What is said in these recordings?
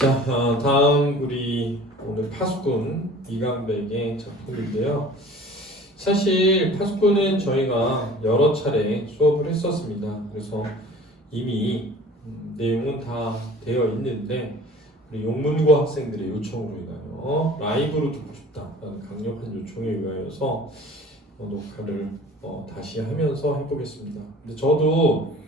자, 다음 우리 오늘 파수꾼 이강백의 작품인데요. 사실 파수꾼은 저희가 여러 차례 수업을 했었습니다. 그래서 이미 내용은 다 되어 있는데 우리 용문고 학생들의 요청으로 인하여 라이브로 듣고 싶다라는 강력한 요청에 의하여서 녹화를 다시 하면서 해보겠습니다. 근데 저도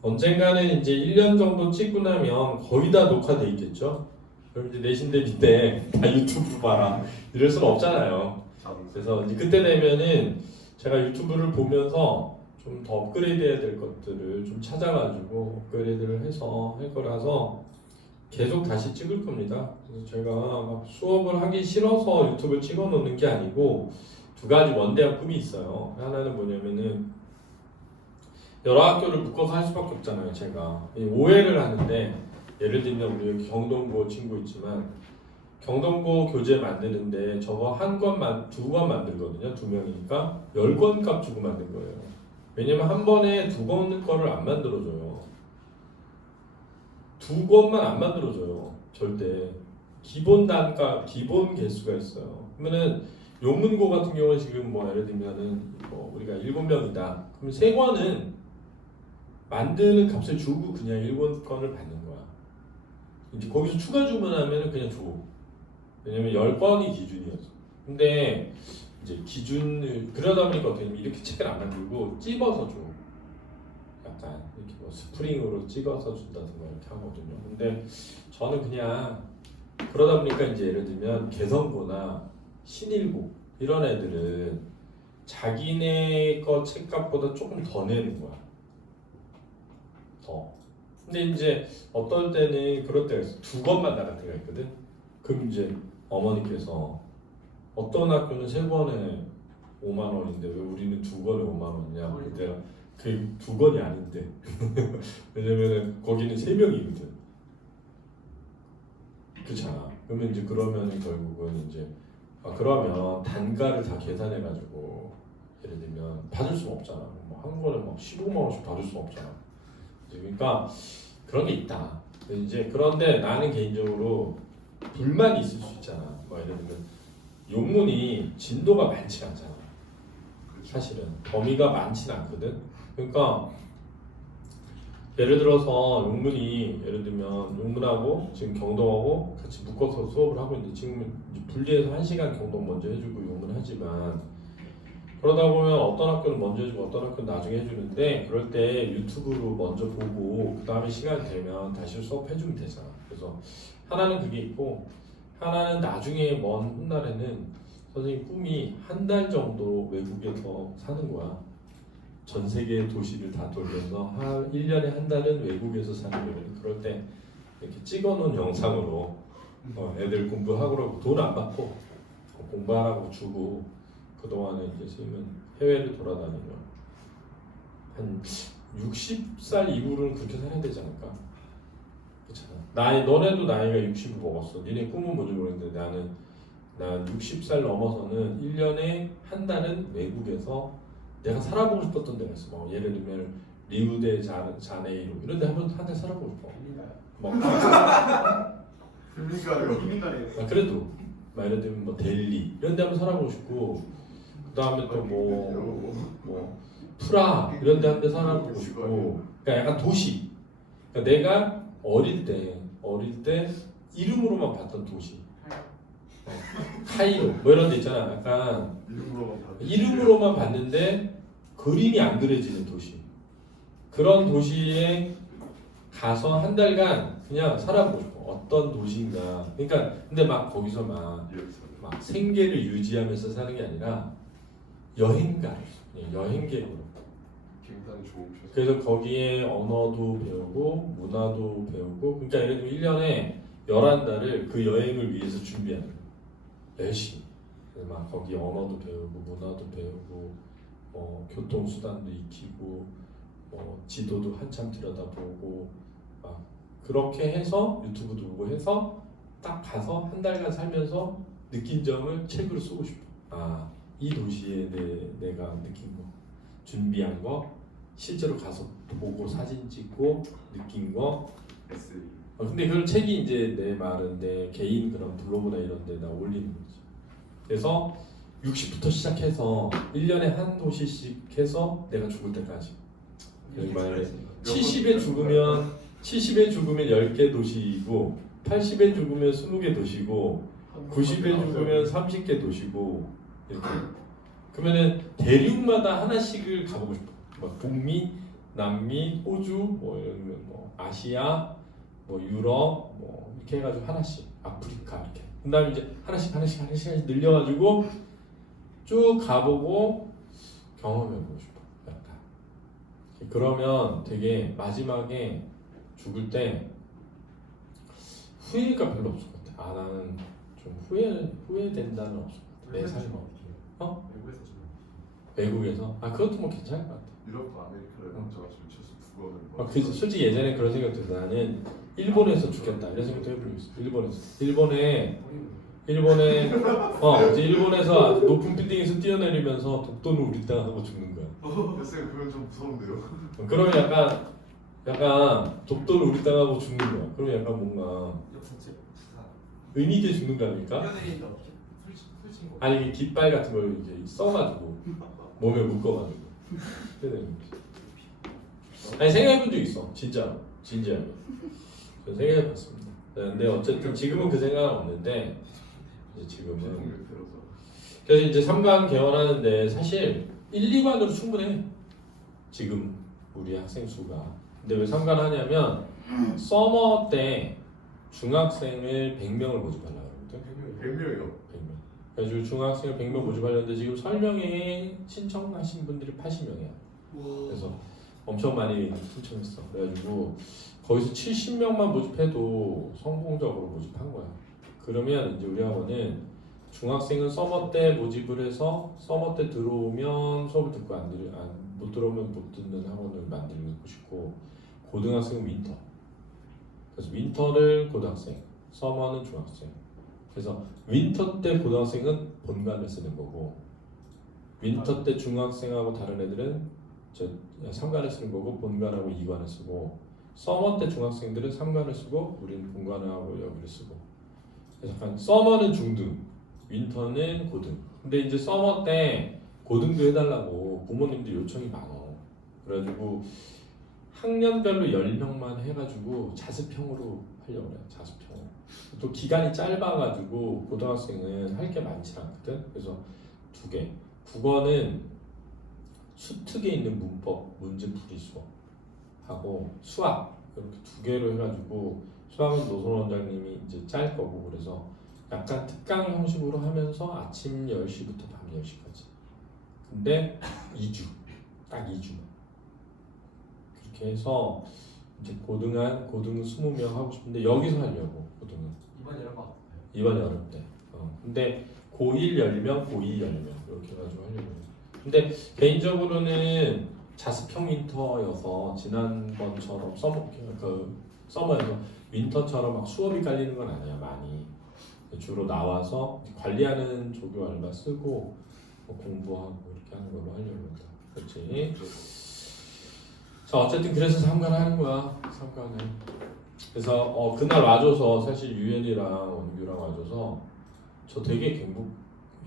언젠가는 이제 1년 정도 찍고 나면 거의 다 녹화돼 있겠죠? 그럼 이제 내신 대비 때 다 유튜브로 봐라 이럴 수는 없잖아요. 그래서 이제 그때 되면은 제가 유튜브를 보면서 좀 더 업그레이드 해야 될 것들을 좀 찾아가지고 업그레이드를 해서 할 거라서 계속 다시 찍을 겁니다. 그래서 제가 막 수업을 하기 싫어서 유튜브 찍어 놓는 게 아니고 두 가지 원대한 꿈이 있어요. 하나는 뭐냐면은 여러 학교를 묶어서 할 수밖에 없잖아요. 제가 오해를 하는데 예를 들면 우리 여기 경동고 친구 있지만 경동고 교재 만드는데 저거 한 권만 두 권 만들거든요. 두 명이니까 10권 값 주고 만든 거예요. 왜냐면 한 번에 두 권 거를 안 만들어줘요. 두 권만 안 만들어줘요. 절대. 기본 단가, 기본 개수가 있어요. 그러면은 용문고 같은 경우는 지금 뭐 예를 들면은 우리가 7명이다. 그럼 3권은 만드는 값을 주고 그냥 7권을 받는 거야. 이제 거기서 추가 주문하면 그냥 줘. 왜냐면 10권이 기준이었어. 근데 이제 기준을 그러다 보니까 어떻게 보면 이렇게 책을 안 만들고 찝어서 줘. 약간 이렇게 뭐 스프링으로 찍어서 준다든가 이렇게 하거든요. 근데 저는 그냥 그러다 보니까 이제 예를 들면 개성고나 신일고 이런 애들은 자기네 거 책값보다 조금 더 내는 거야. 더. 근데 이제 어떨 때는 그럴 때가 있어. 두 권만 나갈 때가 있거든. 그럼 이제 어머니께서 어떤 학교는 3권에 5만 원인데 왜 우리는 2권에 5만 원이냐? 그때 그 2권이 아닌데. 왜냐면은 거기는 3명이거든. 그렇잖아. 그러면 이제 그러면 결국은 이제 그러면 단가를 다 계산해가지고 예를 들면 받을 수 없잖아. 뭐 한 권에 막 15만 원씩 받을 수 없잖아. 그러니까 그런 게 있다. 이제 그런데 나는 개인적으로 불만이 있을 수 있잖아. 뭐 예를 들면 용문이 진도가 많지 않잖아. 사실은 범위가 많진 않거든. 그러니까 예를 들어서 용문이 예를 들면 용문하고 지금 경동하고 같이 묶어서 수업을 하고 있는데 지금 분리해서 1시간 경동 먼저 해주고 용문 하지만 그러다 보면 어떤 학교는 먼저 해주고 어떤 학교는 나중에 해주는데 그럴 때 유튜브로 먼저 보고 그 다음에 시간 되면 다시 수업해주면 되잖아. 그래서 하나는 그게 있고 하나는 나중에 먼 훗날에는 선생님 꿈이 한 달 정도 외국에서 사는 거야. 전 세계 도시를 다 돌면서 1년에 한 달은 외국에서 사는 거거든. 그럴 때 이렇게 찍어놓은 영상으로 애들 공부하고 돈 안 받고 공부하라고 주고 그동안에 이제 선생님은 해외를 돌아다니면 한 60살 이후로는 그렇게 살아야 되지 않을까? 그렇잖아. 너네도 나이가 60을 먹었어. 니네 꿈은 뭔지 모르겠는데 난 60살 넘어서는 1년에 한 달은 외국에서 내가 살아보고 싶었던 데가 있어. 뭐 예를 들면 리우데 자네이루 이런 데 한번 한 달 살아보고 싶어. 뭐 그래도 막 예를 들면 뭐 델리 이런 데 한번 살아보고 싶고 그 다음에 또 뭐 프라 이런 데 한 데 살아보고 싶고 그러니까 약간 도시. 그러니까 내가 어릴 때 이름으로만 봤던 도시. 카이로 뭐 이런 데 있잖아. 약간 이름으로만 봤는데 그림이 안 그려지는 도시. 그런 도시에 가서 한 달간 그냥 살아보고 싶어. 어떤 도시인가. 그러니까 근데 막 거기서 막 생계를 유지하면서 사는 게 아니라 여행가, 여행객으로. 그래서 거기에 언어도 배우고 문화도 배우고. 그러니까 예를 들면 1년에 11달을 그 여행을 위해서 준비하는 거야. 열심히. 그래서 막 거기 언어도 배우고 문화도 배우고 교통수단도 익히고 지도도 한참 들여다보고 막 그렇게 해서 유튜브도 보고 해서 딱 가서 한 달간 살면서 느낀 점을 책으로 쓰고 싶어. 이 도시에 내가 느낀 거, 준비한 거, 실제로 가서 보고 사진 찍고 느낀 거 근데 그걸 책이 이제 내 말은 내 개인 그런 블로그나 이런 데다 올리는 거지. 그래서 60부터 시작해서 1년에 한 도시씩 해서 내가 죽을 때까지. 그러니까 만약에 70에 죽으면 10개 도시이고 80에 죽으면 20개 도시고 90에 죽으면 30개 도시고 이렇게. 그러면은 대륙마다 하나씩을 가보고 싶어. 뭐 북미, 남미, 호주, 뭐 이런 뭐 아시아, 뭐 유럽, 뭐 이렇게 해가지고 하나씩 아프리카 이렇게. 그다음에 이제 하나씩 늘려가지고 쭉 가보고 경험해보고 싶어. 약간. 그러면 되게 마지막에 죽을 때 후회가 별로 없을 것 같아. 나는 좀 후회된다는 없을 것 같아. 내 삶이. 외국에서 좀 외국에서? 그것도 뭐 괜찮을 것 같아. 유럽과 아메리카를 먼저가지고 최소 국어를 그래서 솔직히 예전에 그런 생각도 들어. 나는 일본에서 죽겠다 이런 생각도 해본 적 있어. 일본에 이제 일본에서 아주 높은 빌딩에서 뛰어내리면서 독도는 우리 땅 하고 죽는 거야. 쌤 그건 좀 무서운데요? 그러면 약간 독도는 우리 땅 하고 죽는 거야. 그러면 약간 뭔가 의미 있게 죽는 거 아닙니까? 뛰어내린다 어떻게? 훌친 거. 아니 이게 깃발 같은 걸 이렇게 써가지고 몸에 묶어가지고 뛰어내리는 거지. 아니 생각해본 적 있어. 진짜로. 진지하게. 저 생각해봤습니다. 근데 어쨌든 지금은 그 생각은 없는데 이제 지금은 그래서 이제 3관 개원하는데 사실 1, 2관으로 충분해. 지금 우리 학생 수가. 근데 왜 3관 하냐면 서머 때 중학생을 100명을 모집하려고 그러거든. 100명이요? 100명. 그래가지고 중학생을 100명 모집하려는데 지금 설명회에 신청하신 분들이 80명이야. 그래서 엄청 많이 신청했어. 그래가지고 거기서 70명만 모집해도 성공적으로 모집한 거야. 그러면 이제 우리 학원은 중학생은 서머 때 모집을 해서 서머 때 들어오면 수업을 듣고 못 들어오면 못 듣는 학원을 만들고 싶고, 고등학생은 윈터. 그래서 윈터를 고등학생, 서머는 중학생. 그래서 윈터 때 고등학생은 본관을 쓰는 거고, 윈터 때 중학생하고 다른 애들은 3관을 쓰는 거고 본관하고 2관을 쓰고, 서머 때 중학생들은 3관을 쓰고 우리는 본관하고 여기를 쓰고. 그래서 약간 서머는 중등, 윈터는 고등. 근데 이제 서머 때 고등도 해달라고 부모님들 요청이 많어. 그래가지고 학년별로 10명만 해가지고 자습형으로 하려고 그래. 자습형. 또 기간이 짧아가지고 고등학생은 할 게 많지 않거든. 그래서 2개. 국어는 수특에 있는 문법 문제 풀이 수업하고 수학 이렇게 2개로 해가지고, 수학은 노선 원장님이 이제 짤 거고, 그래서 약간 특강 형식으로 하면서 아침 10시부터 밤 10시까지. 근데 2주, 딱 2주. 그렇게 해서 이제 고등 20명 하고 싶은데 여기서 하려고. 고등은 이번 여름 때. 근데 고1 10명, 고2 10명 이렇게 해가지고 하려고 해요. 근데 개인적으로는 자습형 윈터여서 지난번처럼 서머에서 윈터처럼 막 수업이 깔리는 건 아니야. 많이 주로 나와서 관리하는 조교 알바 쓰고 공부하고 이렇게 하는 걸로 하려고 합니다. 그렇지? 자, 어쨌든 그래서 3관 하는 거야. 3관을. 그래서 그날 와줘서 사실 유연이랑 원규랑 와줘서 저 되게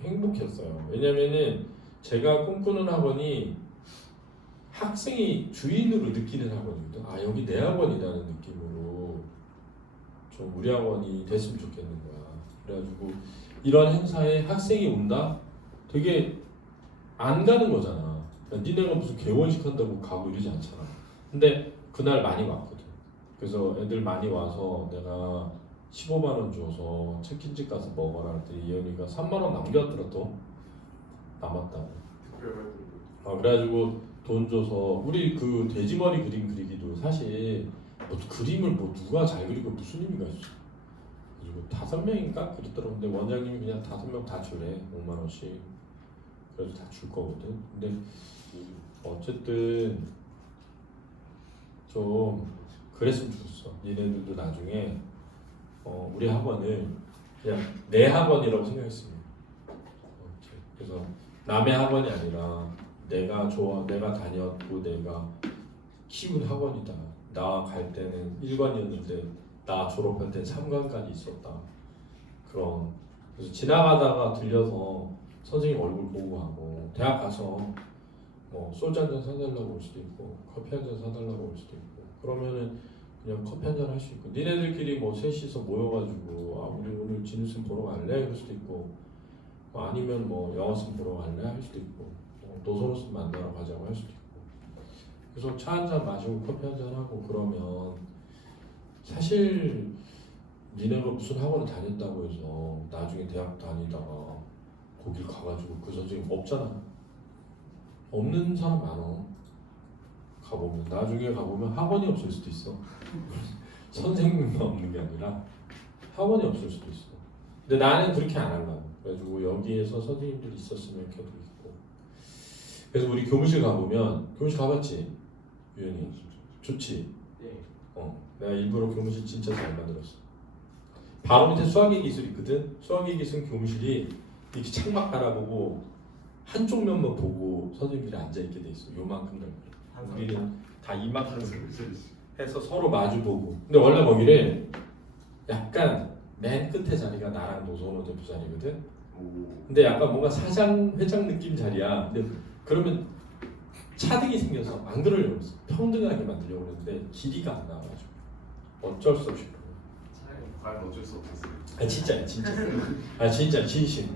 행복했어요. 왜냐면은 제가 꿈꾸는 학원이 학생이 주인으로 느끼는 학원이거든. 여기 내 학원이라는 느낌으로 좀 우리 학원이 됐으면 좋겠는 거야. 그래가지고 이런 행사에 학생이 온다? 되게 안 가는 거잖아. 니네가 무슨 개원식 한다고 가고 이러지 않잖아. 근데 그날 많이 왔거든. 그래서 애들 많이 와서 내가 15만 원 줘서 치킨집 가서 먹어라 했더니 이현이가 3만 원 남겨왔더라. 또 남았다고. 그래가지고 돈 줘서 우리 그 돼지머리 그림 그리기도 사실 그림을 누가 잘 그리고 무슨 의미가 있어. 그리고 5명인가 그랬더라고. 근데 원장님이 그냥 5명 다 주래. 5만 원씩. 그래서 다 줄 거거든. 근데 어쨌든 좀 그랬으면 좋겠어. 니네들도 나중에 우리 학원을 그냥 내 학원이라고 생각했으면. 그래서 남의 학원이 아니라 내가 다녔고 내가 키운 학원이다. 나 갈 때는 1관이었는데 나 졸업할 땐 3관까지 있었다. 그런 그래서 지나가다가 들려서 선생님 얼굴 보고 하고 대학 가서 뭐 소주 한 잔 사달라고 올 수도 있고 커피 한 잔 사달라고 올 수도 있고 그러면은 그냥 커피 한 잔 할 수 있고 니네들끼리 뭐 셋이서 모여가지고 아 우리 오늘 진우쌤 보러 갈래? 그럴 수도 있고 뭐 아니면 뭐 영화쌤 보러 갈래? 할 수도 있고 노선호쌤 만나러 가자고 할 수도 있고 그래서 차 한 잔 마시고 커피 한 잔 하고 그러면 사실 니네가 무슨 학원을 다녔다고 해서 나중에 대학 다니다가 거길 가가지고 그 선생님 없잖아. 없는 사람 많어. 가보면 나중에 가보면 학원이 없을 수도 있어. 선생님만 없는 게 아니라 학원이 없을 수도 있어. 근데 나는 그렇게 안 하려고. 그래가지고 여기에서 선생님들이 있었으면 이렇게도 있고. 그래서 우리 교무실 가보면 교무실 가봤지? 유연이 좋지? 네. 내가 일부러 교무실 진짜 잘 만들었어. 바로 밑에 수학의 기술 있거든. 수학의 기술 교무실이 이렇게 창밖 바라보고 한쪽 면만 보고 선생님들이 앉아 있게 돼 있어. 요만큼 넓어. 우리는 다 이만큼 해서 서로 마주 보고. 근데 원래 거기를 약간 맨 끝에 자리가 나랑 노선호 대표 자리거든. 근데 약간 뭔가 사장 회장 느낌 자리야. 근데 그러면 차등이 생겨서 안 그러려고 했어. 평등하게 만들려고 했는데 길이가 안 나와가지고 어쩔 수 없이. 과연 어쩔 수 없었어요. 아 진짜야 진짜. 아 진짜 진심.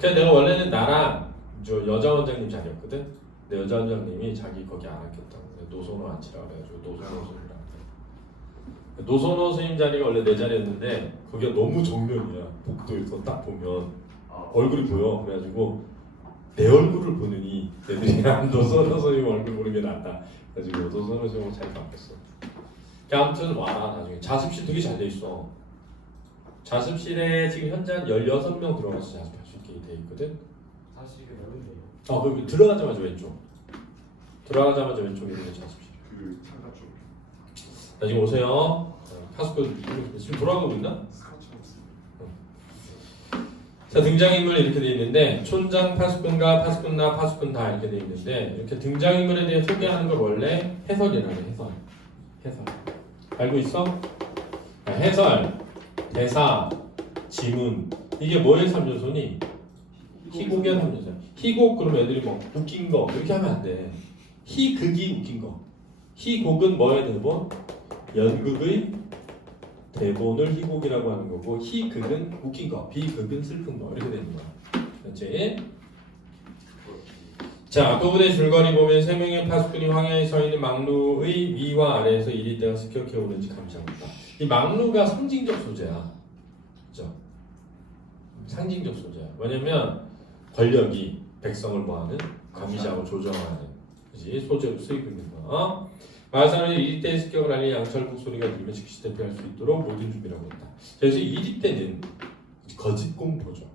그냥 내가 원래는 나랑 저 여자 원장님 자리였거든. 근데 여자 원장님이 자기 거기 안 앉겠다고. 노선호 앉히라 그래가지고 노선호 선생님이랑. 노선호 선생님 자리가 원래 내 자리였는데 거기가 너무 정면이야. 복도에서 딱 보면 얼굴이 보여. 그래가지고 내 얼굴을 보느니 애들이 노선호 선생님 얼굴 보는 게 낫다. 그래가지고 노선호 선생님 잘 바뀌었어. 아무튼 와라 나중에. 자습실 되게 잘 돼 있어. 자습실에 지금 현재 한 16명 들어가서 자습할 수 있게 돼 있거든. 사실은 넓은데요. 그럼 들어가자마자 왼쪽. 들어가자마자 왼쪽에 있는 자습실. 그 창가 쪽 나중에 오세요. 파스코 지금 돌아가고 있나? 스카치가 없습니다. 자 등장인물 이렇게 돼 있는데 촌장, 파수꾼가, 파수꾼나, 파수꾼 다 이렇게 돼 있는데 이렇게 등장인물에 대해 소개하는 걸 원래 해설이라고 해. 해설. 알고 있어? 해설, 대사, 지문 이게 뭐의 3요소니? 희곡의 3요소. 희곡 그러면 애들이 뭐 웃긴 거 이렇게 하면 안 돼. 희극이 웃긴 거. 희곡은 뭐의 대본? 연극의 대본을 희곡이라고 하는 거고 희극은 웃긴 거, 비극은 슬픈 거 이렇게 되는 거야. 그렇지? 자, 부분의 줄거리 보면 세 명의 파수꾼이 황야에 서 있는 망루의 위와 아래에서 이리때가 습격해 오는지 감시합니다. 이 망루가 상징적 소재야. 그죠? 상징적 소재야. 왜냐면 권력이 백성을 뭐하는? 감시하고 조정하는 그지? 소재로 쓰이고 있는 거야. 마을 사람들이 이리때의 습격을 알린 양철국 소리가 들리면 즉시 대피할 수 있도록 모든 준비를 하고 있다. 그래서 이리때는 거짓 공포죠.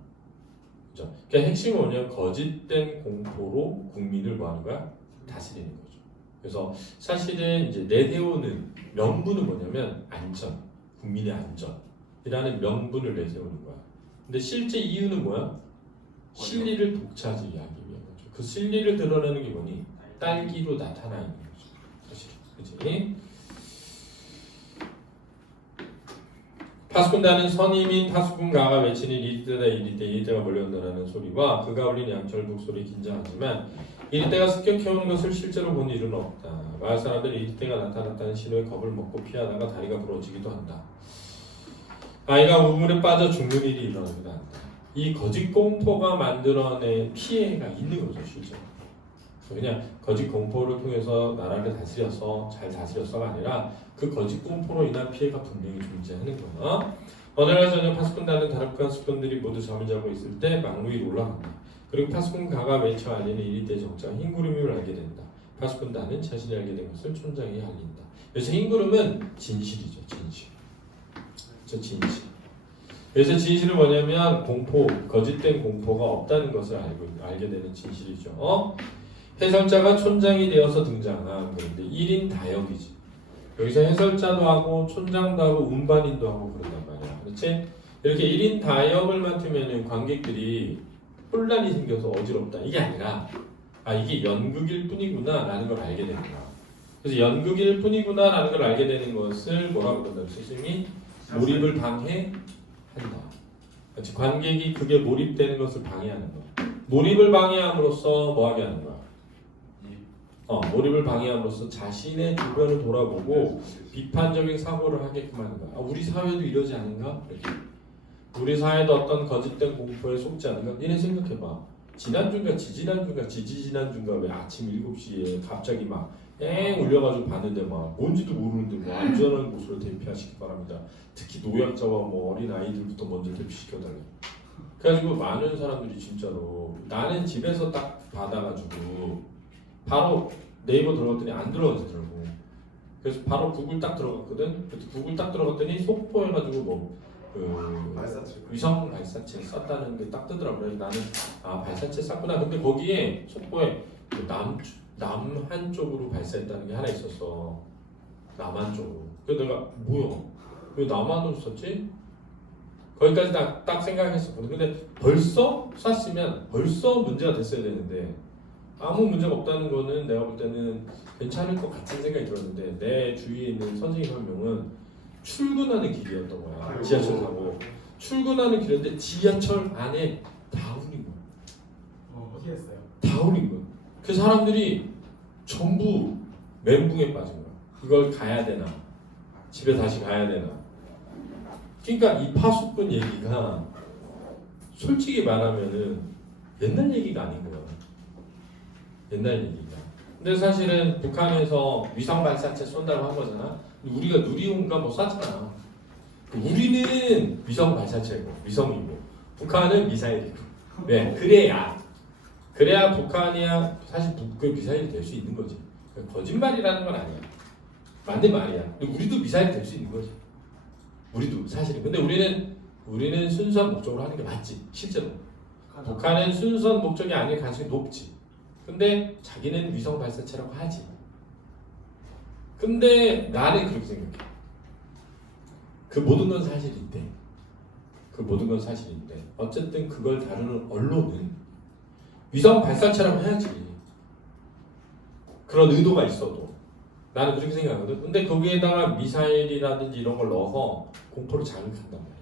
그죠? 그러니까 핵심은 뭐냐면 거짓된 공포로 국민을 뭐하는 거야? 다스리는 거죠. 그래서 사실은 이제 내세우는 명분은 뭐냐면 안전, 국민의 안전이라는 명분을 내세우는 거야. 근데 실제 이유는 뭐야? 실리를 독차지하기 위한 거죠. 그 실리를 드러내는 게 뭐니? 딸기로 나타나 있는 거죠. 사실, 그치? 파수꾼단은 선임인 파수꾼가가 외치는 이리때다 이리때가 몰려온다라는 소리와 그가 울리는 양철북 소리 긴장하지만 이리때가 습격해오는 것을 실제로 본 일은 없다. 마을 사람들은 이리때가 나타났다는 신호에 겁을 먹고 피하다가 다리가 부러지기도 한다. 아이가 우물에 빠져 죽는 일이 일어나기도 한다. 이 거짓 공포가 만들어낸 피해가 있는 거죠, 실제로. 그냥 거짓 공포를 통해서 나라를 다스려서 잘 다스렸어가 아니라 그 거짓 공포로 인한 피해가 분명히 존재하는 거야. 어느 날 저녁 파수꾼단은 다른 파수꾼들이 모두 잠을 자고 있을 때 망루 위로 올라간다. 그리고 파수꾼가가 외쳐 알리는 이리때 정장 흰구름임을 알게 된다. 파수꾼단은 자신이 알게 된 것을 촌장에게 알린다. 그래서 흰구름은 진실이죠, 진실. 진실. 그래서 진실은 뭐냐면 공포, 거짓된 공포가 없다는 것을 알게 되는 진실이죠. 해설자가 촌장이 되어서 등장한 그런데 1인 다역이지. 여기서 해설자도 하고 촌장도 하고 운반인도 하고 그런단 말이야. 그렇지? 이렇게 1인 다역을 맡으면 관객들이 혼란이 생겨서 어지럽다. 이게 아니라 이게 연극일 뿐이구나 라는 걸 알게 되는 거야. 그래서 연극일 뿐이구나라는 걸 알게 되는 것을 뭐라고 그런다면 스승이 몰입을 방해한다. 그렇지, 관객이 그게 몰입되는 것을 방해하는 거야. 몰입을 방해함으로써 뭐 하게 하는 거야? 몰입을 방해함으로써 자신의 주변을 돌아보고 비판적인 사고를 하게끔 하는 거야. 우리 사회도 이러지 않은가? 이렇게. 우리 사회도 어떤 거짓된 공포에 속지 않은가? 니네 생각해봐. 지난주인가 지지난주인가 지지지난주인가 왜 아침 7시에 갑자기 막 울려가지고 봤는데 막 뭔지도 모르는데 뭐 안전한 곳으로 대피하시기 바랍니다. 특히 노약자와 뭐 어린 아이들부터 먼저 대피시켜달라. 그래가지고 많은 사람들이 진짜로 나는 집에서 딱 받아가지고 바로 네이버 들어갔더니 안 들어가지더라고. 그래서 바로 구글 딱 들어갔거든. 그래서 구글 딱 들어갔더니 속보해가지고 발사체. 위성 발사체 쐈다는 게 딱 뜨더라고. 그래서 나는 발사체 쐈구나. 근데 거기에 속보에 남한 쪽으로 발사했다는 게 하나 있었어. 남한 쪽으로. 그래서 내가 뭐야? 왜 남한으로 썼지? 거기까지 딱 생각했었거든. 근데 벌써 쐈으면 벌써 문제가 됐어야 되는데 아무 문제가 없다는 거는 내가 볼 때는 괜찮을 것 같은 생각이 들었는데 내 주위에 있는 선생님 한 명은 출근하는 길이었던 거야. 지하철 타고 출근하는 길인데 지하철 안에 다 울린 거야. 어떻게 했어요? 다 울린 거야. 그 사람들이 전부 멘붕에 빠진 거야. 이걸 가야 되나? 집에 다시 가야 되나? 그러니까 이 파수꾼 얘기가 솔직히 말하면은 옛날 얘기가 아닌 거야. 옛날 얘기가. 근데 사실은 북한에서 위성 발사체 쏜다고 한 거잖아. 우리가 누리온가 뭐 쐈잖아. 우리는 위성 발사체고 위성이고 북한은 미사일이고. 왜? 그래야 북한이야 사실 그 미사일이 될 수 있는 거지. 거짓말이라는 건 아니야. 맞는 말이야. 근데 우리도 미사일이 될 수 있는 거지. 우리도 사실은. 근데 우리는 순수한 목적으로 하는 게 맞지. 실제로. 북한은 순수한 목적이 아닐 가능성이 높지. 근데 자기는 위성 발사체라고 하지. 근데 나는 그렇게 생각해. 그 모든 건 사실인데 어쨌든 그걸 다루는 언론은 위성 발사체라고 해야지. 그런 의도가 있어도 나는 그렇게 생각하거든. 근데 거기에다가 미사일이라든지 이런 걸 넣어서 공포를 자극한단 말이야.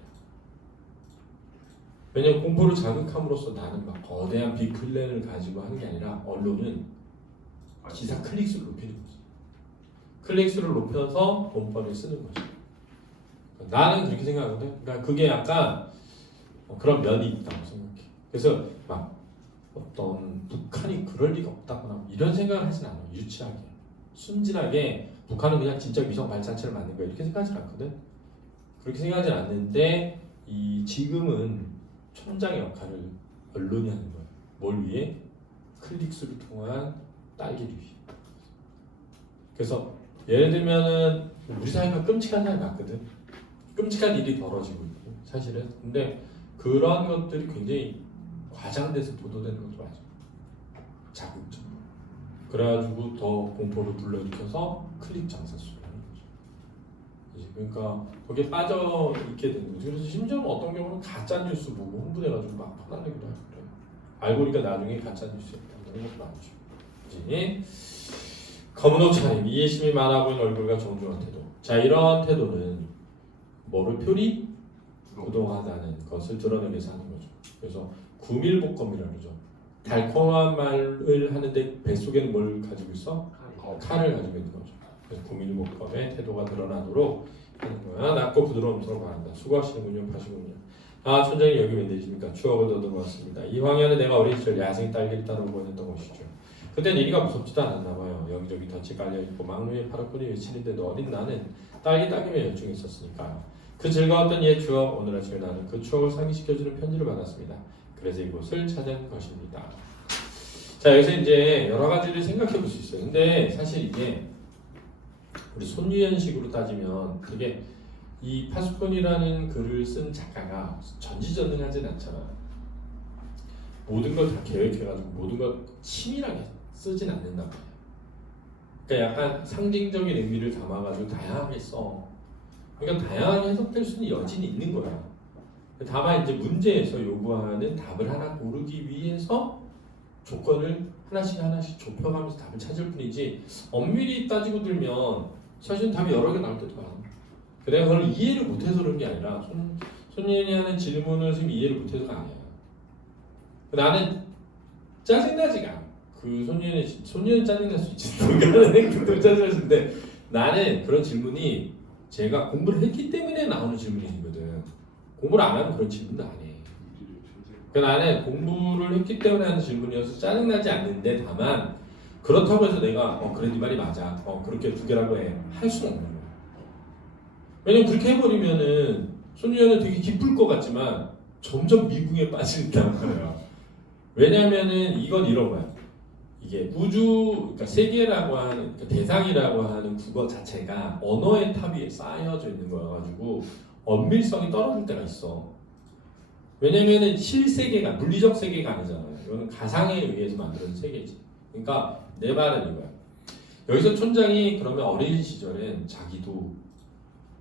왜냐면 공포를 자극함으로써 나는 막 거대한 빅플랜을 가지고 하는 게 아니라 언론은 기사 클릭수를 높이는 거지. 클릭수를 높여서 본번을 쓰는 거지. 나는 그렇게 생각하거든. 그러니까 그게 약간 그런 면이 있다고 생각해. 그래서 막 어떤 북한이 그럴 리가 없다거나 이런 생각을 하진 않아. 유치하게, 순진하게 북한은 그냥 진짜 위성 발사체를 만든 거야 이렇게 생각하지 않거든. 그렇게 생각하지 않는데 지금은 총장의 역할을 언론이 하는 거야. 뭘 위해? 클릭수를 통한 딸기를 위해. 그래서 예를 들면은 우리 사회가 끔찍한 사회 맞거든. 끔찍한 일이 벌어지고 있고 사실은. 근데 그런 것들이 굉장히 과장돼서 보도되는 것도 맞아. 자극적으로. 그래가지고 더 공포를 불러일으켜서 클릭 장사 수를 하는 거죠. 그러니까 거기에 빠져 있게 되는 거죠. 그래서 심지어는 어떤 경우는 가짜 뉴스 보고 흥분해가지고 막 퍼나르기도 하고 그래요. 알고 보니까 나중에 가짜 뉴스였다 이런 것도 많죠. 그지? 검은 옷 차림, 이해심이 많아 보이는 얼굴과 정중한 태도. 자, 이런 태도는 뭐를 표리? 부동하다는 것을 드러내기 위해서 하는 거죠. 그래서 구밀복검이라고 그러죠. 달콤한 말을 하는데 뱃속에는 뭘 가지고 있어? 칼을 가지고 있는 거죠. 그래서 구밀복검의 태도가 드러나도록 하는 거야. 낮고 부드러운 음성을 바란다. 수고하시는군요. 하시군요. 촌장님 여기 웬 일이십니까? 추억을 더듬어왔습니다. 이 황야는 내가 어린 시절 야생 딸기를 따러 보냈던 곳이죠. 그땐 이리가 무섭지도 않았나 봐요. 여기저기 덫이 깔려있고 막루에 파라꾼이 외치는데도 어린 나는 딸기 따기에 열중했었으니까. 그 즐거웠던 옛 추억, 오늘 아침에 나는 그 추억을 상기시켜주는 편지를 받았습니다. 그래서 이곳을 찾은 것입니다. 자, 여기서 이제 여러 가지를 생각해 볼 수 있어요. 근데 사실 이게 우리 손유연식으로 따지면 되게 이 파수꾼이라는 글을 쓴 작가가 전지전능하진 않잖아. 모든 걸 다 계획해가지고 모든 걸 치밀하게 쓰진 않는단 말이야. 그러니까 약간 상징적인 의미를 담아가지고 다양하게 써. 그러니까 다양하게 해석될 수는 여진이 있는 거야. 다만 이제 문제에서 요구하는 답을 하나 고르기 위해서 조건을 하나씩 좁혀가면서 답을 찾을 뿐이지 엄밀히 따지고 들면 사실은 답이 여러 개 나올 때도 많아. 내가 그걸 이해를 못해서 그런 게 아니라 손예은이 하는 질문을 지금 이해를 못해서가 아니야. 나는 짜증나지가 않아. 그 손예은 짜증날 수 있지. 하는 행동도 짜증날 수 있는데 나는 그런 질문이 제가 공부를 했기 때문에 나오는 질문이거든. 공부를 안 하면 그런 질문도 안 해. 그러니까 나는 공부를 했기 때문에 하는 질문이어서 짜증나지 않는데 다만 그렇다고 해서 내가 그래 네 말이 맞아 그렇게 두 개라고 할 수는 없는 거야. 왜냐면 그렇게 해버리면은 손예은은 되게 기쁠 것 같지만 점점 미궁에 빠진다는 거예요. 왜냐면은 이건 이런 거야. 이게 그러니까 세계라고 하는 그러니까 대상이라고 하는 국어 자체가 언어의 탑 위에 쌓여져 있는 거여가지고 엄밀성이 떨어질 때가 있어. 왜냐면은 실세계가 물리적 세계가 아니잖아요. 이거는 가상에 의해서 만드는 세계지. 그러니까 내 말은 이거야. 여기서 촌장이 그러면 어린 시절엔 자기도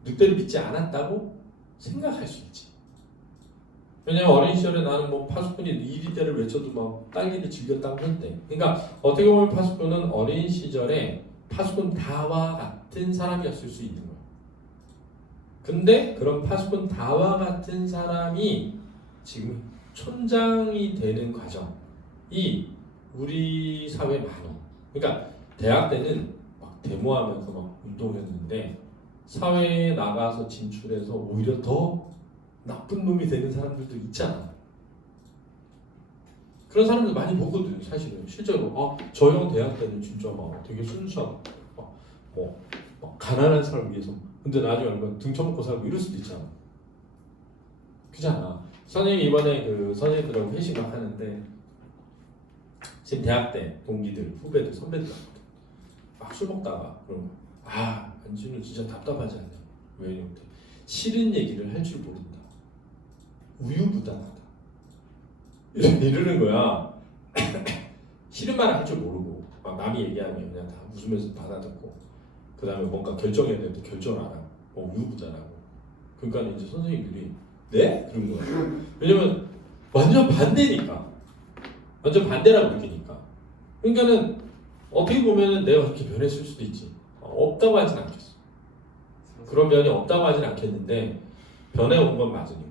늑대를 믿지 않았다고 생각할 수 있지. 왜냐면 어린 시절에 나는 뭐 파수꾼이 이리대를 외쳐도 막 딸기를 즐겼다고 했대. 그러니까 어떻게 보면 파수꾼은 어린 시절에 파수꾼 다와 같은 사람이었을 수 있는 거야. 근데 그런 파수꾼 다와 같은 사람이 지금 촌장이 되는 과정이 우리 사회에 많아. 그러니까 대학 때는 막 데모하면서 막 운동했는데 사회에 나가서 진출해서 오히려 더 나쁜 놈이 되는 사람들도 있잖아. 그런 사람들 많이 보거든. 사실은 실제로 저 형 대학 때는 진짜 막 되게 순수하고 막 가난한 사람 위해서 근데 나중에 알면 등쳐먹고 살고 이럴 수도 있잖아. 그잖아. 선생님이 이번에 그 선생님들하고 회식을 하는데 지금 대학 때 동기들, 후배들, 선배들 막 술 먹다가 그럼 안지는 진짜 답답하지 않냐? 왜 이렇게 싫은 얘기를 할 줄 모른다. 우유부단하다. 이러는 거야. 싫은 말을 할 줄 모르고 막 남이 얘기하면 그냥 다 웃으면서 받아듣고 그 다음에 뭔가 결정해야 되는데 결정을 안 하고 우유부단하고 그러니까 이제 선생님들이 네? 그런 거야. 왜냐면 완전 반대니까. 완전 반대라고 느끼니까. 그러니까는 어떻게 보면은 내가 그렇게 변했을 수도 있지. 없다고 하진 않겠어. 그런 면이 없다고 하진 않겠는데 변해온 건 맞으니까.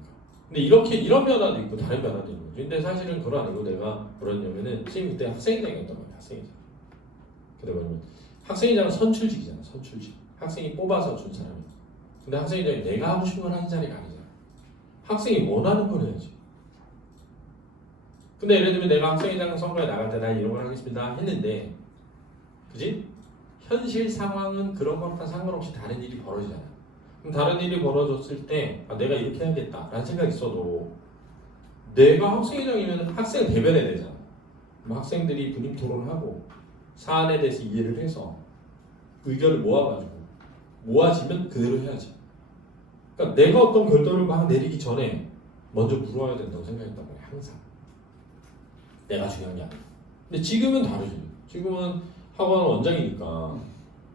근데 이런 변화도 있고 다른 변화도 있는 거지. 근데 사실은 그거 아니고 내가 뭐랬냐면은 선생님 그때 학생회장이었단 말이야. 학생회장. 근데 뭐냐면 학생회장은 선출직이잖아. 선출직. 학생이 뽑아서 준 사람이야. 근데 학생회장이 내가 하고 싶은 걸 하는 자리가 아니잖아. 학생이 원하는 걸 해야지. 근데 예를 들면 내가 학생회장 선거에 나갈 때 난 이런 걸 하겠습니다 했는데 그지? 현실 상황은 그런 것과 상관없이 다른 일이 벌어지잖아. 그럼 다른 일이 벌어졌을 때 내가 이렇게 해야겠다 라는 생각이 있어도 내가 학생회장이면 학생을 대변해야 되잖아. 그럼 학생들이 분입 토론하고 사안에 대해서 이해를 해서 의견을 모아가지고 모아지면 그대로 해야지. 그러니까 내가 어떤 결정을 막 내리기 전에 먼저 물어야 된다고 생각했단 말이야. 항상 내가 중요한 게 아니야. 근데 지금은 다르지. 지금은 학원 원장이니까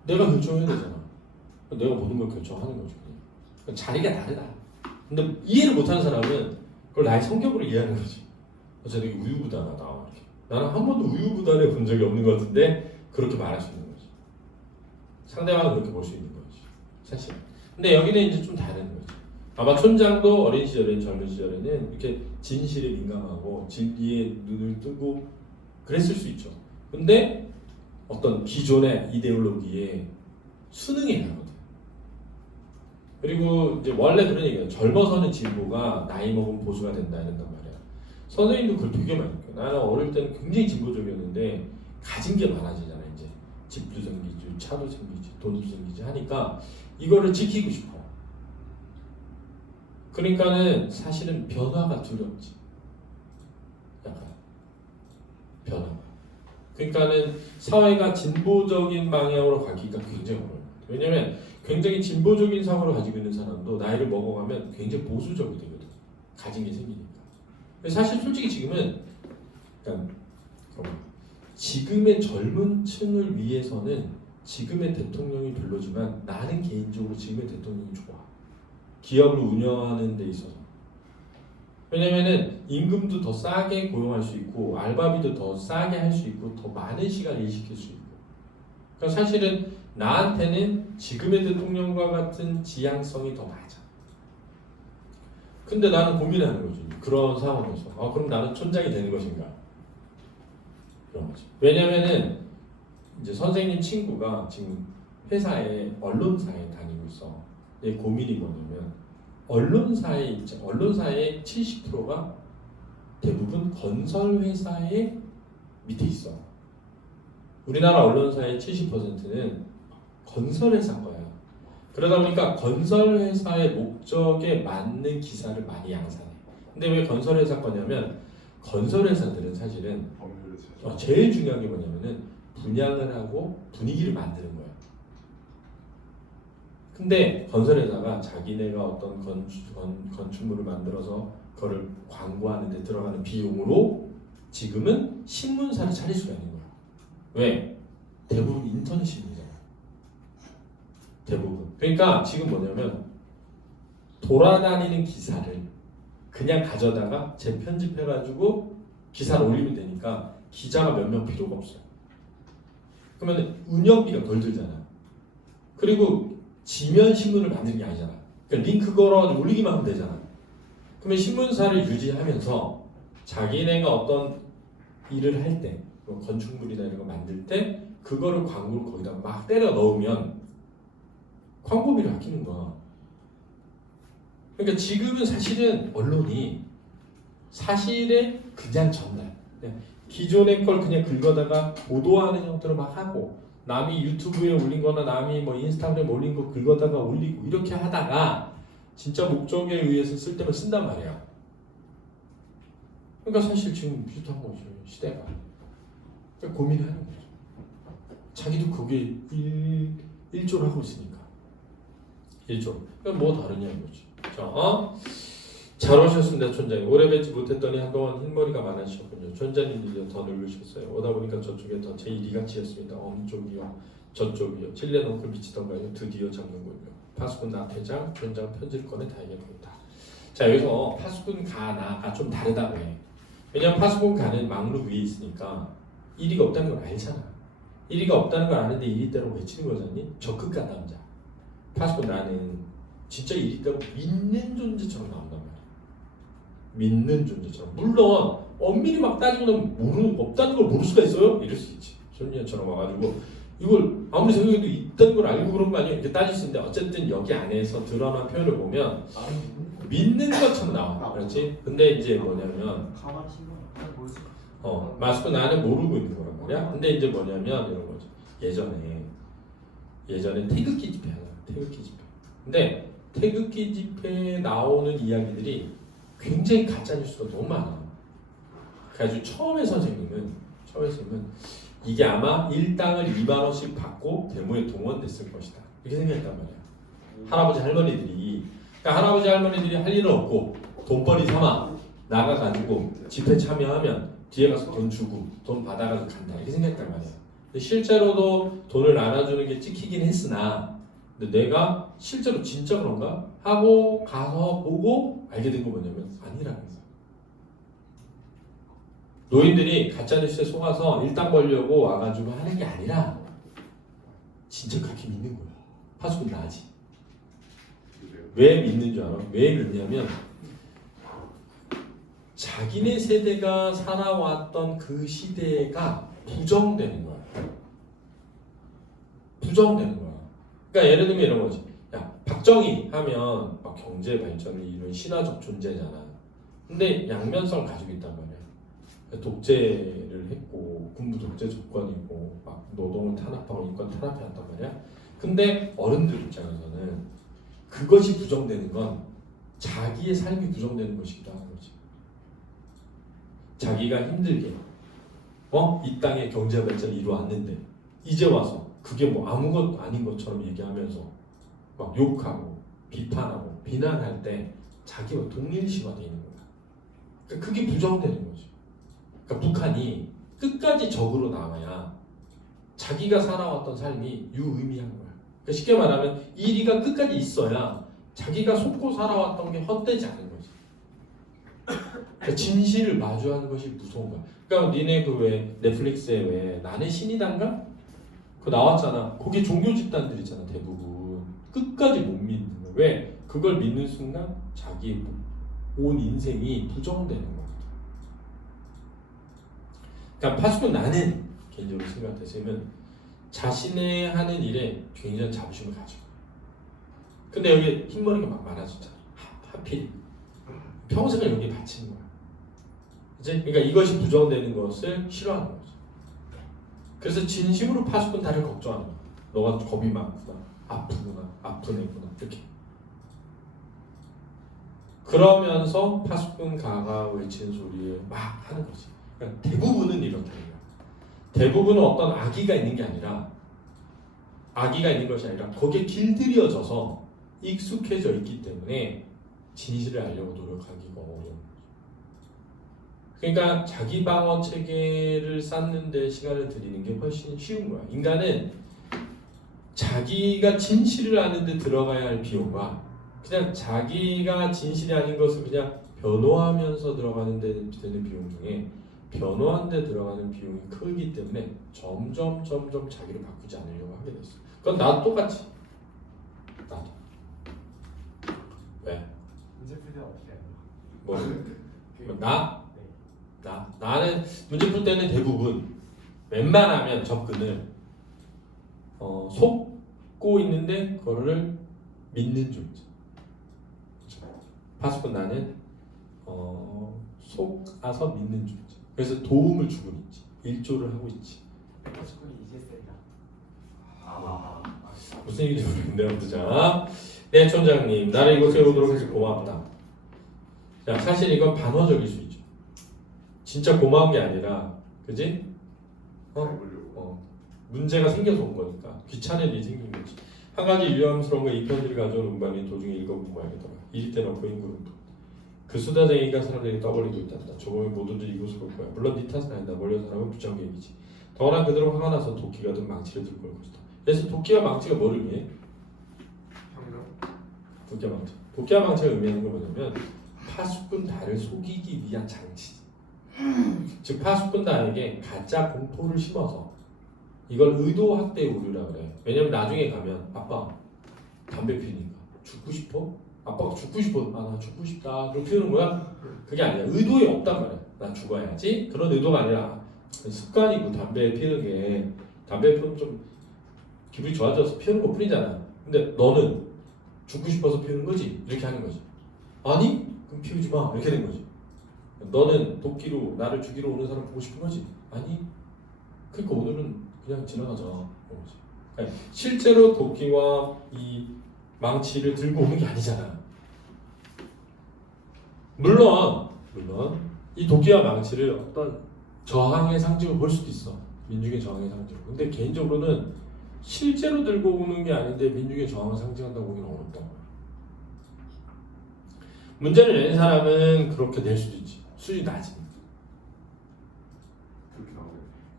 내가 결정해야 되잖아. 내가 모든 걸 결정하는 거지. 그러니까 자리가 다르다. 근데 이해를 못하는 사람은 그걸 나의 성격으로 이해하는 거지. 저 되게 우유부단하다. 이렇게. 나는 한 번도 우유부단해 본 적이 없는 것 같은데 그렇게 말할 수 있는 거지. 상대방은 그렇게 볼 수 있는 거지. 사실. 근데 여기는 이제 좀 다른 거지. 아마 촌장도 어린 시절에 젊은 시절에는 이렇게 진실에 민감하고 진리에 눈을 뜨고 그랬을 수 있죠. 근데 어떤 기존의 이데올로기에 순응해야 하거든. 그리고 이제 원래 그런 얘기예요. 젊어서는 진보가 나이 먹은 보수가 된다 이런단 말이야. 선생님도 그걸 되게 많이 느껴. 나는 어릴 때는 굉장히 진보적이었는데 가진 게 많아지잖아. 이제 집도 생기지, 차도 생기지, 돈도 생기지 하니까 이거를 지키고 싶어. 그러니까는 사실은 변화가 두렵지. 약간 변화가. 그러니까는 사회가 진보적인 방향으로 가기가 굉장히 어려워요. 왜냐면 굉장히 진보적인 사고를 가지고 있는 사람도 나이를 먹어가면 굉장히 보수적이 되거든. 가진 게 생기니까. 근데 사실 솔직히 지금은 그러니까 지금의 젊은 층을 위해서는 지금의 대통령이 별로지만 나는 개인적으로 지금의 대통령이 좋아. 기업을 운영하는 데 있어서. 왜냐면은 임금도 더 싸게 고용할 수 있고 알바비도 더 싸게 할 수 있고 더 많은 시간을 일시킬 수 있고. 그러니까 사실은 나한테는 지금의 대통령과 같은 지향성이 더 맞아. 근데 나는 고민하는 거지. 그런 상황에서 그럼 나는 촌장이 되는 것인가? 그런 거지. 왜냐면은 이제 선생님 친구가 지금 회사에 언론사에 다니고 있어. 얘 고민이 뭐냐면 언론사의 70%가 대부분 건설 회사의 밑에 있어. 우리나라 언론사의 70%는 건설 회사 거야. 그러다 보니까 건설 회사의 목적에 맞는 기사를 많이 양산해. 근데 왜 건설 회사 거냐면 건설 회사들은 사실은 법률을 제정. 제일 중요한 게 뭐냐면은 분양을 하고 분위기를 만드는 거야. 근데 건설회사가 자기네가 어떤 건축물을 만들어서 그거를 광고하는 데 들어가는 비용으로 지금은 신문사를 차릴 수가 있는 거야. 왜? 대부분 인터넷 신문이잖아. 대부분. 그러니까 지금 뭐냐면 돌아다니는 기사를 그냥 가져다가 재편집해가지고 기사를 올리면 되니까 기자가 몇 명 필요가 없어요. 그러면 운영비가 덜 들잖아. 그리고 지면 신문을 만드는 게 아니잖아. 그러니까 링크 걸어가지고 올리기만 하면 되잖아. 그러면 신문사를 유지하면서 자기네가 어떤 일을 할 때, 뭐 건축물이나 이런 거 만들 때 그거를 광고를 거기다 막 때려 넣으면 광고비를 아끼는 거야. 그러니까 지금은 사실은 언론이 사실의 그냥 전달, 그냥 기존의 걸 그냥 긁어다가 보도하는 형태로 막 하고 남이 유튜브에 올린 거나 남이 뭐 인스타그램에 올린 거 긁어다가 올리고 이렇게 하다가 진짜 목적에 의해서 쓸 때만 쓴단 말이야. 그러니까 사실 지금 비슷한 거죠. 시대가. 그러니까 고민하는 거죠. 자기도 거기에 일조를 하고 있으니까. 일조. 그러니까 뭐 다르냐 이거지. 자, 잘 오셨습니다, 촌장님. 오래 뵙지 못했더니 한동안 흰머리가 많으셨군요. 촌장님들이 더 늙으셨어요. 오다 보니까 저쪽에 더 제1이 같이였습니다. 엄쪽이요, 저쪽이요. 찔레놓고 미치던가요. 드디어 잡는군요. 파수꾼 나태장, 촌장 편집권에 다행히 보인다. 자, 여기서 파수꾼 가나가 좀 다르다고 해. 왜냐면 파수꾼 가는 막루 위에 있으니까 1위가 없다는 걸 알잖아. 1위가 없다는 걸 아는데 1위 때라고 외치는 거잖니? 적극가 남자. 파수꾼 나는 진짜 1위 때라고 믿는 존재처럼 나온단 말이야. 믿는 존재처럼. 물론 엄밀히 막 따지면 없다는 걸 모를 수가 있어요? 이럴 수 있지. 손님처럼 와가지고 이걸 아무리 생각해도 있다는 걸 알고 그런 거 아니에요? 이렇게 따질 수 있는데 어쨌든 여기 안에서 드러난 표현을 보면 믿는 것처럼 나와. 그렇지? 근데 이제 뭐냐면 가만히 신경 안 보이지. 마스크 나는 모르고 있는 거란 말이야. 근데 이제 뭐냐면 이런 거죠. 예전에 태극기 집회 하잖아. 태극기 집회. 근데 태극기 집회에 나오는 이야기들이 굉장히 가짜 뉴스가 너무 많아. 그래가지고 처음에 선생님은 이게 아마 일당을 2만 원씩 받고 데모에 동원됐을 것이다. 이렇게 생각했단 말이야. 할아버지 할머니들이. 그러니까 할아버지 할머니들이 할 일은 없고 돈벌이 삼아 나가가지고 집회 참여하면 뒤에 가서 돈 주고 돈 받아가지고 간다. 이렇게 생각했단 말이야. 근데 실제로도 돈을 나눠주는 게 찍히긴 했으나 근데 내가 실제로 진짜 그런가? 하고 가서 보고 알게 된 거 뭐냐면 아니라는 거야. 노인들이 가짜뉴스에 속아서 일당 벌려고 와가지고 하는 게 아니라 진짜 그렇게 믿는 거야. 파수꾼 나지. 왜 믿는 줄 알아? 왜 믿냐면 자기네 세대가 살아왔던 그 시대가 부정되는 거야. 부정되는 거야. 그러니까 예를 들면 이런 거지. 야, 박정희 하면 막 경제 발전을 이룬 신화적 존재잖아. 근데 양면성을 가지고 있단 말이야. 독재를 했고 군부 독재 조건이고 막 노동을 탄압하고 인권 탄압해왔단 말이야. 근데 어른들 입장에서는 그것이 부정되는 건 자기의 삶이 부정되는 것이기도 하는 거지. 자기가 힘들게 이 땅에 경제 발전을 이루었는데 이제 와서 그게 뭐 아무것도 아닌 것처럼 얘기하면서 막 욕하고 비판하고 비난할 때 자기와 동일시화되어 있는 거야. 그러니까 그게 부정되는 거지. 그러니까 북한이 끝까지 적으로 남아야 자기가 살아왔던 삶이 유의미한 거야. 그러니까 쉽게 말하면 1위가 끝까지 있어야 자기가 속고 살아왔던 게 헛되지 않은 거지. 그러니까 진실을 마주하는 것이 무서운 거야. 그러니까 니네 그 왜 넷플릭스에 왜 나는 신이단가? 그거 나왔잖아. 거기 종교 집단들이잖아 대부분. 끝까지 못 믿는 거야. 왜? 그걸 믿는 순간 자기 온 인생이 부정되는 거거든. 그러니까 파수꾼 나는 개인적으로 생각했으면 자신의 하는 일에 굉장히 자부심을 가지고. 근데 여기 흰머리가 막 많아졌잖아. 하필 평생을 여기에 바치는 거야. 그치? 그러니까 이것이 부정되는 것을 싫어하는 거지. 그래서 진심으로 파수꾼 나를 걱정하는 거야. 너가 겁이 많구나, 아프구나, 아픈 애구나 이렇게. 그러면서 파수꾼 가가 외치는 소리에 막 하는 거지. 그러니까 대부분은 이렇게 해요. 대부분은 어떤 악의가 있는 게 아니라 악의가 있는 것이 아니라 거기에 길들여져서 익숙해져 있기 때문에 진실을 알려고 노력하기가 어려운 거죠. 그러니까 자기 방어 체계를 쌓는 데 시간을 들이는 게 훨씬 쉬운 거야. 인간은 자기가 진실을 아는 데 들어가야 할 비용과 그냥 자기가 진실이 아닌 것을 그냥 변호하면서 들어가는 데 드는 비용 중에 변호한 데 들어가는 비용이 크기 때문에 점점 자기를 바꾸지 않으려고 하게 됐어. 그건 나도 똑같이. 나도. 왜? 문제 풀 때는 어떻게 해요? 뭐? 그, 나? 네. 나는 문제 풀 때는 대부분 웬만하면 접근을 속고 있는데 그거를 믿는 존재. 파수꾼 나는 속아서 믿는 존재. 그래서 도움을 주고 있지. 일조를 하고 있지. 파수꾼이 EGSL이다. 무슨 얘기인지 모르겠는데 아무튼 자, 네 촌장님 나를 이곳에 오도록 해서 고맙다. 자, 사실 이건 반어적일 수 있죠. 진짜 고마운 게 아니라 그지? 문제가 생겨서 온 거니까 귀찮은 일이 생긴 거지. 한 가지 유념스러운 건 이 편들이 가져온 음반이 도중에 읽어본 모양이더라. 이리 때 넣고 인그룹. 그 수다쟁이가 사람들에게 떠벌리고 있단다. 조금의 모두들 이곳을 올 거야. 물론 네 탓은 아니다. 몰려온 사람은 부정객이지. 더구나 그들은 화가 나서 도끼가 든 망치를 들고 올 것이다. 그래서 도끼와 망치가 뭐를 위해? 도끼와 망치. 도끼와 망치가 의미하는 건 뭐냐면 파수꾼 다를 속이기 위한 장치지. 즉 파수꾼 다에게 가짜 공포를 심어서 이걸 의도 확대 오류라 그래. 왜냐면 나중에 가면 아빠 담배 피니까 죽고 싶어? 아빠가 죽고 싶어. 아 나 죽고 싶다. 그렇게 피우는 거야? 그게 아니야. 의도에 없단 말이야. 나 죽어야지. 그런 의도가 아니라 습관이고 담배 피우는 게 담배 피우면 좀 기분이 좋아져서 피우는 것 뿐이잖아. 근데 너는 죽고 싶어서 피우는 거지? 이렇게 하는 거지. 아니? 그럼 피우지 마. 이렇게 된 거지. 너는 도끼로 나를 죽이러 오는 사람 보고 싶은 거지? 아니? 그러니까 오늘은 그냥 지나가자. 그러니까 실제로 도끼와 이 망치를 들고 오는 게 아니잖아. 물론 이 도끼와 망치를 어떤 저항의 상징으로 볼 수도 있어. 민중의 저항의 상징으로. 근데 개인적으로는 실제로 들고 오는 게 아닌데 민중의 저항을 상징한다고 보기는 어렵다고. 문제를 내는 사람은 그렇게 낼 수도 있지. 수준이 낮으니까.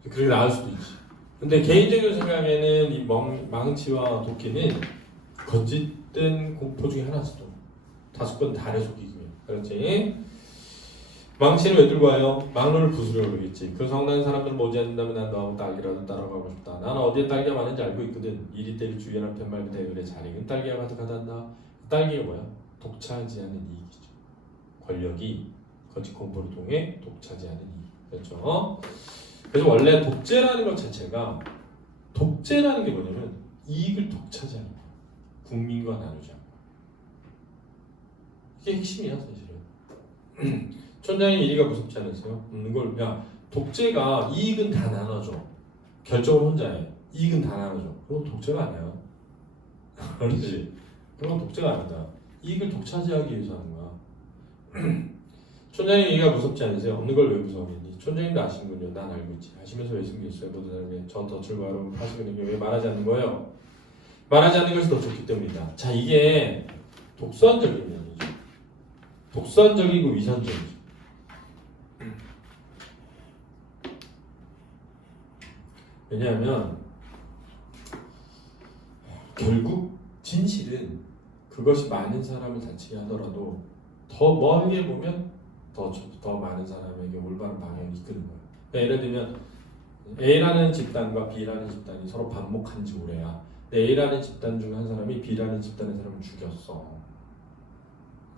그렇게 나올 수도 있지. 근데 개인적인 생각에는 이 망치와 도끼는 거짓된 공포 중에 하나지. 또 5번 달에 속이기 위해. 그렇지? 망치는 왜 들고 와요? 망로를 부수려고 그러겠지. 그 성난 사람들 모지 않는다면 난 너하고 딸기라도 따라가고 싶다. 나는 어디에 딸기가 많은지 알고 있거든. 이리 때를 주의하는 편말 그대 그래 잘 익은 딸기가 가득하단다. 딸기가 뭐야? 독차지하는 이익이죠. 권력이 거짓 공포를 통해 독차지하는 이익. 그렇죠? 그래서 원래 독재라는 것 자체가 독재라는 게 뭐냐면 이익을 독차지하는 거야. 국민과 나누지 않고. 이게 핵심이야 사실은. 촌장님 이리가 무섭지 않으세요? 이걸 야 독재가 이익은 다 나눠줘. 결정은 혼자 해. 이익은 다 나눠줘. 그건 독재가 아니야. 그렇지? 그건 독재가 아니다. 이익을 독차지하기 위해서 하는 거야. 촌장님 얘기가 무섭지 않으세요? 없는 걸 왜 무서워했니? 촌장님도 아시는군요. 난 알고 있지. 아시면서 왜 숨겼어요? 모든 사람이 저 덫을 바로 파시는 게 왜 말하지 않는 거예요? 말하지 않는 것이 더 좋기 때문이다. 자 이게 독선적인 면이죠. 독선적이고 위선적이죠. 왜냐하면 결국 진실은 그것이 많은 사람을 다치게 하더라도 더 멀리 보면 더 많은 사람에게 올바른 방향을 이끄는 거예요. 그러니까 예를 들면 A라는 집단과 B라는 집단이 서로 반목한 지 오래야. 근데 A라는 집단 중 한 사람이 B라는 집단의 사람을 죽였어.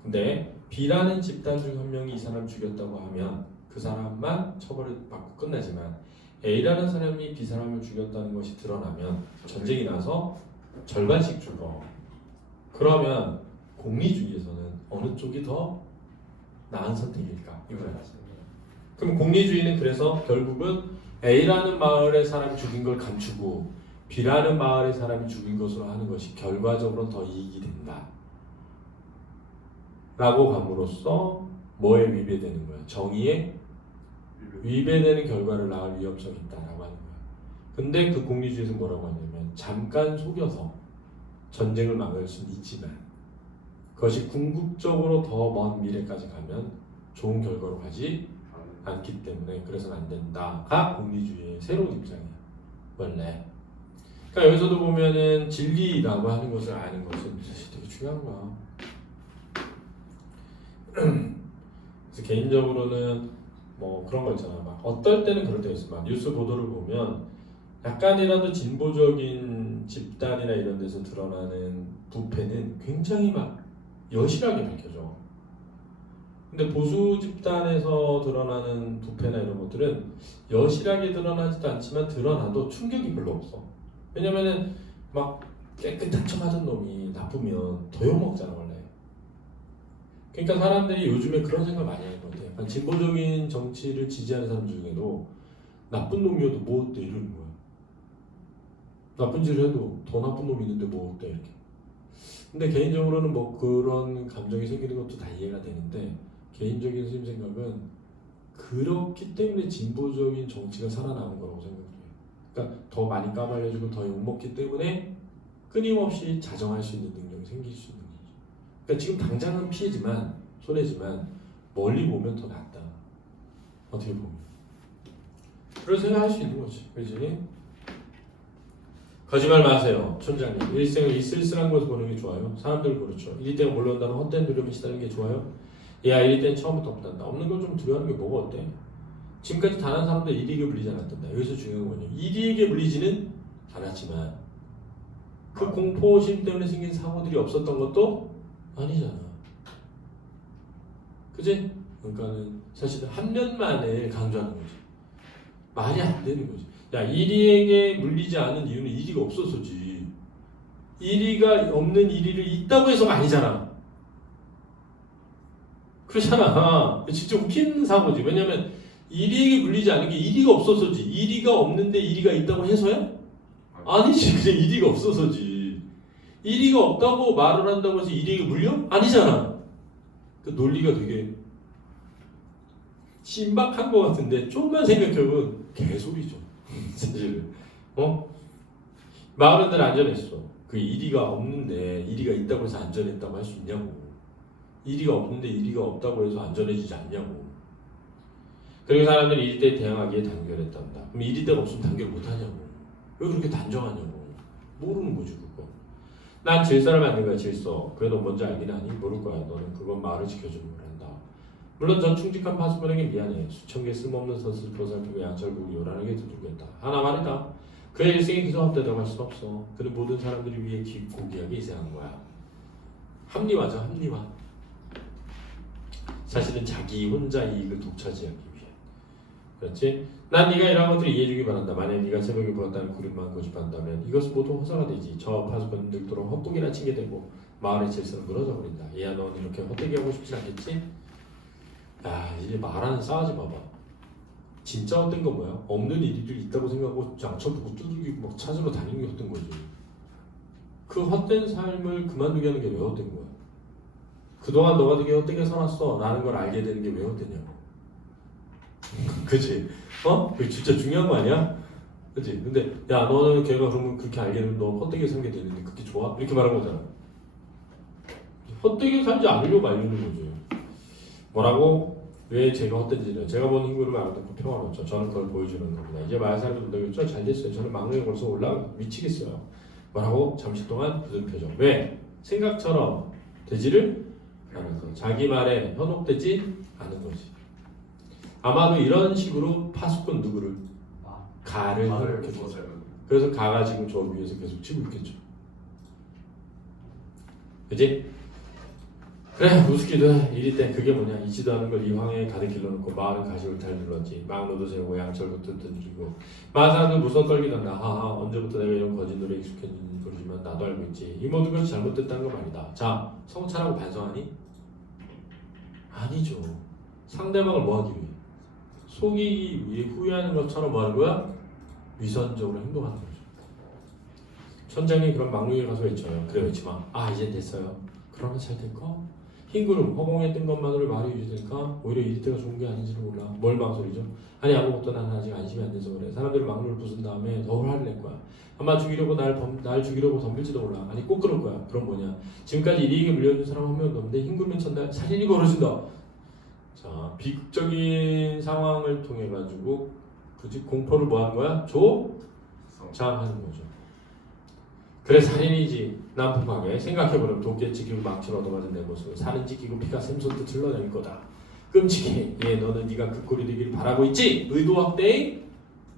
근데 B라는 집단 중 한 명이 이 사람을 죽였다고 하면 그 사람만 처벌을 받고 끝나지만 A라는 사람이 B 사람을 죽였다는 것이 드러나면 전쟁이 나서 절반씩 죽어. 그러면 공리주의에서는 어느 쪽이 더 나은 선택일까? 이거야. 그럼 공리주의는 그래서 결국은 A라는 마을의 사람이 죽인 걸 감추고 B라는 마을의 사람이 죽인 것으로 하는 것이 결과적으로 더 이익이 된다. 라고 감으로써 뭐에 위배되는 거야? 정의에 위배되는 결과를 낳을 위험성이 있다라고 하는 거야. 근데 그 공리주의에서 뭐라고 하냐면 잠깐 속여서 전쟁을 막을 수는 있지만 그것이 궁극적으로 더 먼 미래까지 가면 좋은 결과로 가지 않기 때문에 그래서는 안 된다가 공리주의의 새로운 입장이야. 원래. 그러니까 여기서도 보면은 진리라고 하는 것을 아는 것은 사실 되게 중요한 거야. 그래서 개인적으로는 뭐 그런 거 있잖아. 막 어떨 때는 그럴 때가 있어. 막 뉴스 보도를 보면 약간이라도 진보적인 집단이나 이런 데서 드러나는 부패는 굉장히 막 여실하게 밝혀져. 근데 보수 집단에서 드러나는 부패나 이런 것들은 여실하게 드러나지도 않지만 드러나도 충격이 별로 없어. 왜냐면은 막 깨끗한 척 하던 놈이 나쁘면 더 욕먹잖아 원래. 그러니까 사람들이 요즘에 그런 생각 많이 하는 것 같아. 진보적인 정치를 지지하는 사람 중에도 나쁜 놈이어도 뭐 어때 이러는 거야. 나쁜 짓을 해도 더 나쁜 놈이 있는데 뭐 어때 이렇게. 근데 개인적으로는 뭐 그런 감정이 생기는 것도 다 이해가 되는데 개인적인 선생님 생각은 그렇기 때문에 진보적인 정치가 살아나는 거라고 생각해요. 그러니까 더 많이 까발려주고 더 욕먹기 때문에 끊임없이 자정할 수 있는 능력이 생길 수 있는 거죠. 그러니까 지금 당장은 피해지만 손해지만 멀리 보면 더 낫다. 어떻게 보면 그런 생각할 수 있는 거지. 그렇지? 거짓말 마세요. 촌장님. 일생을 이 쓸쓸한 것을 보는 게 좋아요. 사람들 그렇죠. 이리 때가 몰려온다는 헛된 두려움이 시다는 게 좋아요. 야 이리 때는 처음부터 없단다. 없는 걸 좀 두려워하는 게 뭐가 어때? 지금까지 단 한 사람도 이리에게 물리지 않았단다. 여기서 중요한 건요. 이리에게 물리지는 않았지만 그 공포심 때문에 생긴 사고들이 없었던 것도 아니잖아. 그지? 그러니까는 사실 한 면만을 강조하는 거지. 말이 안 되는 거지. 야 이리에게 물리지 않은 이유는 이리가 없어서지. 이리가 없는 이리를 있다고 해서가 아니잖아. 그렇잖아. 진짜 웃긴 사고지. 왜냐면 이리에게 물리지 않은 게 이리가 없어서지. 이리가 없는데 이리가 있다고 해서야? 아니지. 그냥 이리가 없어서지. 이리가 없다고 말을 한다고 해서 이리에게 물려? 아니잖아. 그 논리가 되게 신박한 것 같은데 좀만 생각해보면 개소리죠. 사실은. 마을은 안전했어. 그 이리가 없는데 이리가 있다고 해서 안전했다고 할 수 있냐고. 이리가 없는데 이리가 없다고 해서 안전해지지 않냐고. 그리고 사람들이 이리 때 대항하기에 단결했단다. 그럼 이리 때가 없으면 단결 못하냐고. 왜 그렇게 단정하냐고. 모르는 거지 그거. 난 질서를 만든 거야 질서. 그래 너 뭔지 알긴 아니? 모를 거야. 너는 그건 마을을 지켜주는 걸 한다. 물론 전 충직한 파수꾼에게 미안해. 수천 개 쓸모없는 것을 보살피고 양철국을 요란하게 두들겼다. 하나 말이다. 그의 일생이 기소합되다고 할 수는 없어. 그는 모든 사람들을 위해 고귀하게 희생한 거야. 합리화죠 합리화. 사실은 자기 혼자 이익을 독차지하기 위해. 그렇지? 난 네가 이러한 것들을 이해해주기 바란다. 만약 네가 새벽에 보았다는 구름만 고집한다면 이것은 모두 허사가 되지. 저 파수꾼은 늙도록 헛북이나 치게 되고 마을의 질서는 무너져 버린다. 얘야 너는 이렇게 헛되게 하고 싶지 않겠지? 야 이제 말하는 싸우지 마봐. 진짜 헛된 건 뭐야? 없는 일이 있다고 생각하고 양쳐보고 두들기고 막 찾으러 다니는 게 헛된 거지. 그 헛된 삶을 그만두게 하는 게 왜 헛된 거야? 그동안 너가 되게 헛되게 살았어 라는 걸 알게 되는 게 왜 헛되냐고. 그치? 그게 진짜 중요한 거 아니야? 그치? 근데 야 너는 걔가 그러면 그렇게 알게 되면 너 헛되게 살게 되는데 그게 좋아? 이렇게 말한 거잖아. 헛되게 살지 않으려고 알려는 거지. 뭐라고? 왜 제가 헛된지는 제가 본 힘으로 말하는 평화롭죠. 저는 그걸 보여주는 겁니다. 이제 마을 사람이 된다겠죠? 잘 됐어요. 저는 막내에 걸어서 미치겠어요. 뭐라고? 잠시 동안 굳은 표정. 왜? 생각처럼 되지를 알아서 자기 말에 현혹되지 않은 거지. 아마도 이런 식으로 파수꾼 누구를 아, 가를 말을 현혹했죠. 더 잘하는. 그래서 가가 지금 저 위에서 계속 치고 있겠죠. 그지? 그래 우습기도 해. 이리 때 그게 뭐냐 이지도 않은 걸 이황에 가득 길러놓고 마을은 가시울타를 눌렀지. 막로도 세우고 양철부터 던지고 많은 사람들 무서워 떨기던다. 하하 언제부터 내가 이런 거짓 노래에 익숙해졌는지 모르지만 나도 알고 있지. 이 모든 것이 잘못됐다는 거 말이다. 자 성찰하고 반성하니? 아니죠. 상대방을 뭐하기 위해? 속이기 위해 후회하는 것처럼 뭐하는 거야? 위선적으로 행동하는 거죠. 천장이 그런 막루에 가서 외쳐요. 그래 외치마. 아 이젠 됐어요. 그러면 잘 될까? 흰 구름 허공에 뜬 것만으로 말이 유지될까? 오히려 이리 때가 좋은 게 아닌지는 몰라. 뭘 망설이죠? 아니 아무것도 나는 아직 안심이 안 돼서 그래. 사람들이 막루를 부순 다음에 더 화를 낼 거야. 아마 죽이려고 날 죽이려고 덤빌지도 몰라. 아니 꼭 그럴 거야. 그럼 뭐냐? 지금까지 이리에게 물려준 사람 한 명도 없는데 흰 구름이 천날 살인이 벌어진다. 자 비극적인 상황을 통해 가지고 굳이 공포를 뭐 하는 거야? 조장하는 거죠. 그래 살인이지. 난폭하게 생각해보면 도끼에 찍히고 망치로 얻어맞은 내 모습을 살은 지키고 피가 샘솟듯 흘러내릴 거다. 끔찍해. 예, 너는 네가 그 꼴이 되기를 바라고 있지. 의도 확대의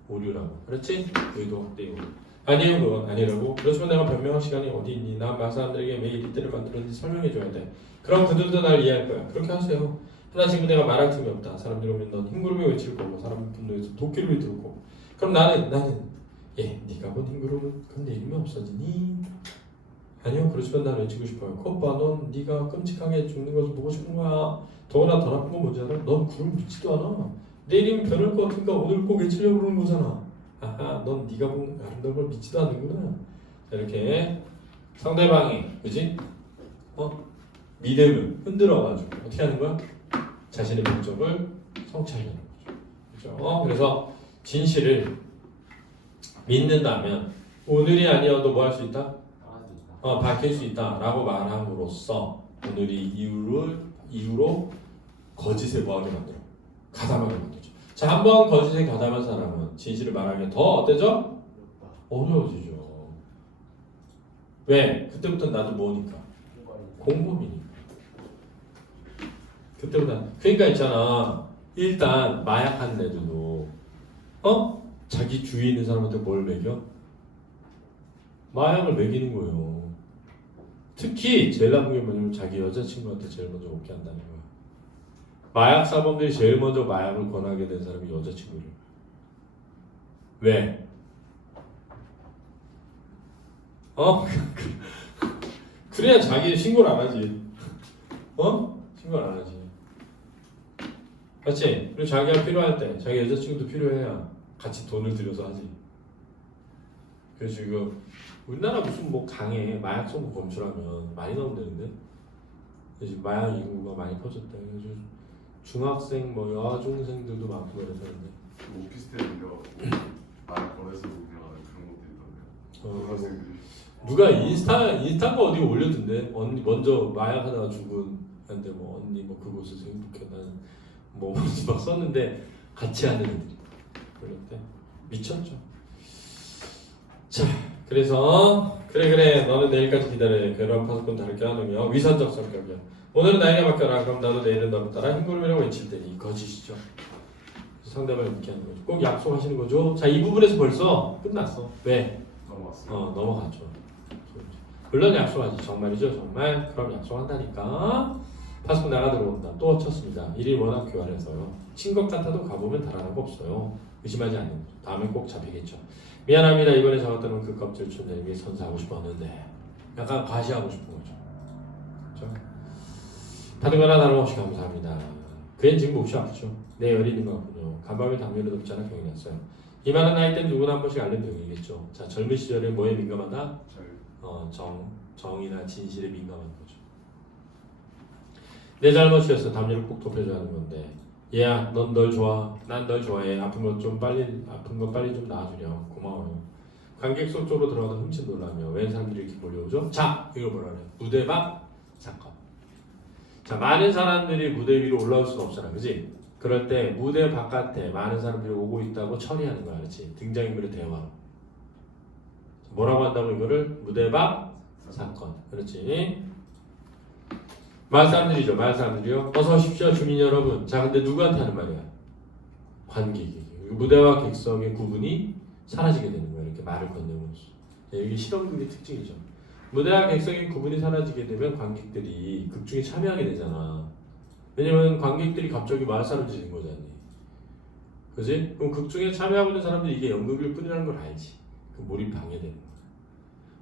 오류라고. 그렇지? 의도 확대의 오류. 아니에요 그건 아니라고. 그렇지만 내가 변명할 시간이 어디 있니? 난 말 사람들에게 왜 이리때를 만들었는지 설명해줘야 돼. 그럼 그들도 날 이해할 거야. 그렇게 하세요. 하나 지금 내가 말할 틈이 없다. 사람들이 오면 넌 흰구름에 외칠 거고 사람 분노해서 도끼를 휘두를 거고. 그럼 나는 예, 네가 본 흰구름은 그럼 내 이름이 없어지니? 아니요, 그렇지만 난 외치고 싶어요. 컵봐, 넌 네가 끔찍하게 죽는 것을 보고 싶은 거야. 더구나 더 나쁜 건 뭔지 알아? 넌 구름 믿지도 않아. 내일이면 변할 것 같으니까 오늘 꼭 외치려고 그러는 거잖아. 아하, 넌 네가 본 아름다운 걸 믿지도 않는구나. 자, 이렇게 상대방이, 그지? 믿음을 흔들어가지고 어떻게 하는 거야? 자신의 목적을 성취하려는 거죠. 그렇죠? 그래서 진실을 믿는다면 오늘이 아니어도 뭐 할 수 있다? 나갈 수 있다. 밝힐 수 있다라고 말함으로써 오늘이 이유로 거짓에 뭐하게 만들어? 가담하게 만들죠. 자, 한번 거짓에 가담한 사람은 진실을 말하기 더 어때죠? 어려워지죠. 왜? 그때부터 나도 뭐니까? 공범이니까. 그때보다 그러니까 있잖아. 일단 마약하는 애들도 자기 주위에 있는 사람한테 뭘 먹여? 마약을 먹이는 거예요. 특히 제일 나쁜 게 뭐냐면 자기 여자친구한테 제일 먼저 먹게 한다는 거야. 마약 사범들이 제일 먼저 마약을 권하게 된 사람이 여자친구를. 왜? 그래야 자기 신고를 안 하지. 신고를 안 하지. 맞지? 그리고 자기가 필요할 때 자기 여자친구도 필요해야 같이 돈을 들여서 하지. 그래서 지금 우리나라 무슨 뭐 강에 마약 성분 검출하면 많이 나온다는데 지금 마약 인구가 많이 퍼졌다. 그래서 중학생 뭐 여중생들도 많고 그래서는데 오피스텔인데요. 말 걸어서 운영하는 그런 것도 있던데요. 누가 인스타 거 어디 올렸던데 언니 먼저 마약 하다가 죽은 한데 뭐 언니 뭐 그곳에서 행복해 나는 뭐 막 썼는데 같이 하는 애들이 그런데 미쳤죠. 자 그래서 그래 너는 내일까지 기다려. 괴로운 파수꾼 다르게 하느며 위선적 성격이야. 오늘은 나에게 맡겨라. 그럼 나도 내일은 너를 따라 흰구름이라고 외칠 테니 거짓이죠. 상대방을 믿게 하는 거죠. 꼭 약속하시는 거죠. 자 이 부분에서 벌써 끝났어. 왜? 넘어왔어요. 넘어갔죠. 물론 약속하지. 정말이죠 정말. 그럼 약속한다니까. 파수꾼 나가 들어온다. 또 쳤습니다. 일이 워낙 교활해서요. 친 것 같아도 가보면 달아난 거 없어요. 의심하지 않는 거죠. 다음엔 꼭 잡히겠죠. 미안합니다. 이번에 잡았던 그 껍질 촌장님이 선사하고 싶었는데 약간 과시하고 싶은 거죠. 그렇죠? 다른 거나 다름없이 감사합니다. 그앤 지금 몹시 아프죠. 내 열이 있는 것 같군요. 간밤에 당뇨를 높지 않아 병이 났어요. 이 많은 나이 땐 누구나 한 번씩 앓는 병이겠죠. 자 젊은 시절에 뭐에 민감하다? 정이나 진실에 민감한 거죠. 내 잘못이었어. 담요를 꼭 덮여줘야 하는 건데 얘야 넌 널 좋아. 난 널 좋아해. 아픈 거 빨리 좀 나아주렴. 고마워요. 관객석 쪽으로 들어가다 훔친 놀라며 왜 사람들이 이렇게 몰려오죠? 자 이걸 뭐라 그래? 무대 밖 사건. 자 많은 사람들이 무대 위로 올라올 수는 없잖아. 그지? 그럴 때 무대 바깥에 많은 사람들이 오고 있다고 처리하는 거야. 그렇지? 등장인물의 대화로. 뭐라고 한다고 이거를? 무대 밖 사건. 그렇지? 마을 사람들이죠. 마을 사람들이요. 어서 오십시오 주민 여러분. 자 근데 누구한테 하는 말이야? 관객에게. 무대와 객석의 구분이 사라지게 되는 거예요. 이렇게 말을 건네면서. 이게 실험극의 특징이죠. 무대와 객석의 구분이 사라지게 되면 관객들이 극중에 참여하게 되잖아. 왜냐면 관객들이 갑자기 마을 사람들이 된 거잖니. 그지? 그럼 극중에 참여하고 있는 사람들이 이게 연극일 뿐이라는 걸 알지. 그 몰입 방해되는 거야.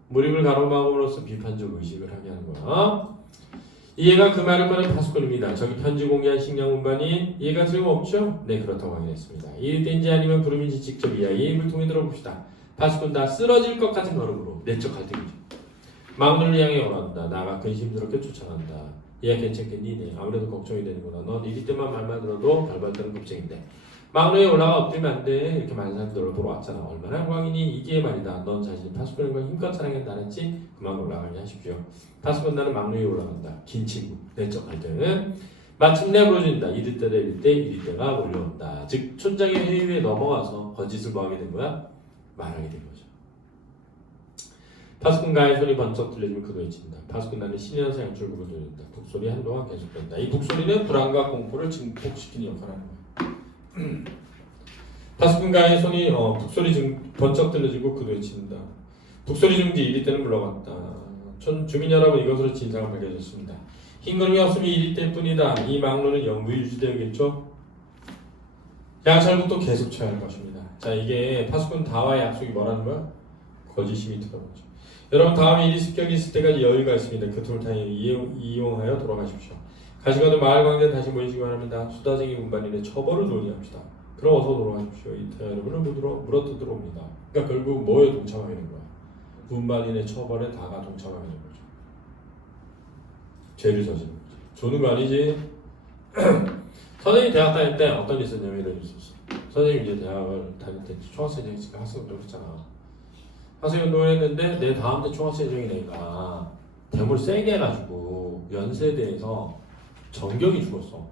몰입을 가로막음으로써 비판적 의식을 하게 하는 거야. 이해가 그 말을 꺼낸 파수꾼입니다. 저기 편지 공개한 식량 운반이 이해가 틀림없죠? 네 그렇다고 확인했습니다. 이때인지 아니면 부름인지 직접 이하의 입을 통해 들어봅시다. 파수꾼 다 쓰러질 것 같은 걸음으로 내적 갈등이죠. 막눈을 향해 오란다. 나가 근심스럽게 쫓아간다. 얘가 괜찮겠니? 네. 아무래도 걱정이 되는구나. 넌 이리 때만 말만 들어도 발발 떠는 겁쟁인데. 막루에 올라가 엎드리면 안 돼. 이렇게 많은 사람들 보러 왔잖아. 얼마나 영광이니? 이게 말이다. 넌 자신이 파수꾼과 힘껏 사랑한다 했지? 그만 올라가게 하십시오. 파수꾼 나는 막루에 올라간다. 긴 친구. 내적 갈등은 마침내 부러진다. 이리 때다 이리 때 이리 때가 몰려온다. 즉 촌장의 회의에 넘어가서 거짓을 뭐 하게 된 거야? 말하게 된 거죠. 파수꾼가의 손이 번쩍 들려주면 그도 외친다. 파수꾼 나는 신이라서 양쪽으로 들린다. 북소리 한동안 계속된다. 이 북소리는 불안과 공포를 증폭시키는 역할을 하는 거야. 파수꾼가의 손이 북소리 번쩍 들려주고 그도 외친다. 북소리 중지 이리 때는 물러갔다. 주민 여러분 이것으로 진상을 밝혀졌습니다. 흰 구름이 없으면 이리 때뿐이다. 이 막로는 영구 유지되겠죠? 양철국도 계속 쳐야 할 것입니다. 자 이게 파수꾼 다와의 약속이 뭐라는 거야? 거짓이 들어가죠. 여러분 다음에 일이 습격이 있을 때까지 여유가 있습니다. 그 틈을 타여 이용하여 돌아가십시오. 가시거든 마을 광장에 다시 모이시기 바랍니다. 수다쟁이 운반인의 처벌을 논의합시다. 그럼 어서 돌아가십시오. 이태 여러분을 물어뜯으러 옵니다. 그러니까 결국 뭐에 동참하게 된 거야? 운반인의 처벌에 다가 동참하게 된 거죠. 죄를 저지른 거죠. 조는 거 아니지? 선생님이 대학 다닐 때 어떤 일이 있었냐면 이런 일이 있었어. 선생님이 이제 대학을 다닐 때 총학생회장이니까 학생운동을 했잖아. 학생운동을 했는데 내 다음 때 총학생회장이 되니까 대물 세게 해가지고 연세대에서 전경이 죽었어.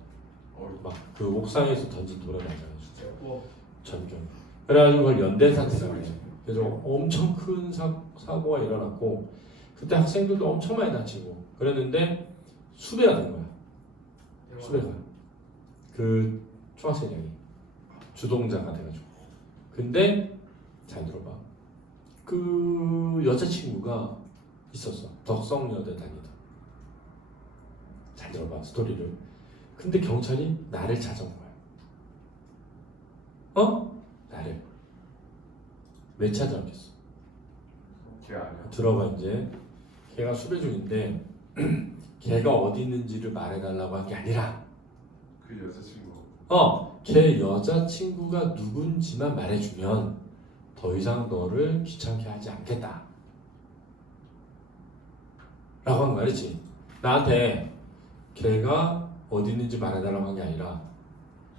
막 그 옥상에서 던진 돌에 맞아가지고 전경. 그래가지고 그걸 연대사태라고 해. 그래서 엄청 큰 사고가 일어났고 그때 학생들도 엄청 많이 다치고 그랬는데 수배가 된 거야. 수배가. 그 총학생회장이 주동자가 돼가지고. 근데 잘 들어봐. 그 여자친구가 있었어. 덕성여대 다니다. 잘 들어봐 스토리를. 근데 경찰이 나를 찾아온 거야. 나를. 왜 찾아왔겠어? 걔 아니야. 들어봐 이제. 걔가 수배 중인데 걔가 어디 있는지를 말해달라고 한 게 아니라 그 여자친구. 걔 여자친구가 누군지만 말해주면 더 이상 너를 귀찮게 하지 않겠다 라고 한 거 알지? 나한테 걔가 어디 있는지 말해달라고 한 게 아니라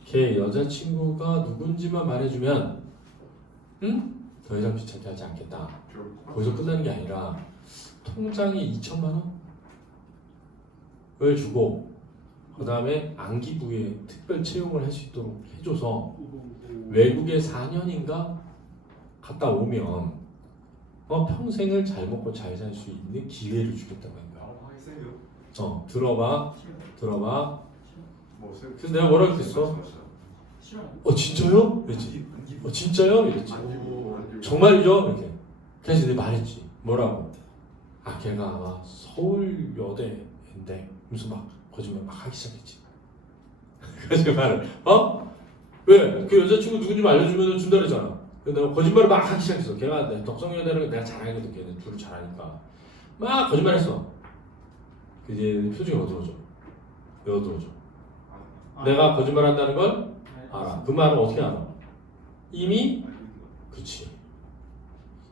걔 여자친구가 누군지만 말해주면 더 이상 귀찮게 하지 않겠다. 거기서 끝나는 게 아니라 통장에 2천만 원을 주고 그 다음에 안기부에 특별 채용을 할 수 있도록 해줘서 외국에 4년인가 갔다 오면 평생을 잘 먹고 잘 살 수 있는 기회를 주겠다고 한 거야. 들어봐. 그래서 내가 뭐라 그랬어? 진짜요? 이랬지. 진짜요? 이랬지. 정말요? 이렇게. 그래서 내가 말했지. 뭐라고? 걔가 아마 서울여대인데 무슨 막 거짓말 막 하기 시작했지. 거짓말을. 왜? 그 여자친구 누군지 알려주면 준다 그랬잖아. 내가 거짓말을 막 하기 시작했어. 걔가 덕성여대를 내가 잘 알거든. 걔는 둘을 잘 아니까. 막 거짓말했어. 이제 표정이 어두워져. 왜 어두워져? 내가 거짓말한다는 걸 알아. 그 말은 어떻게 알아? 이미 그치.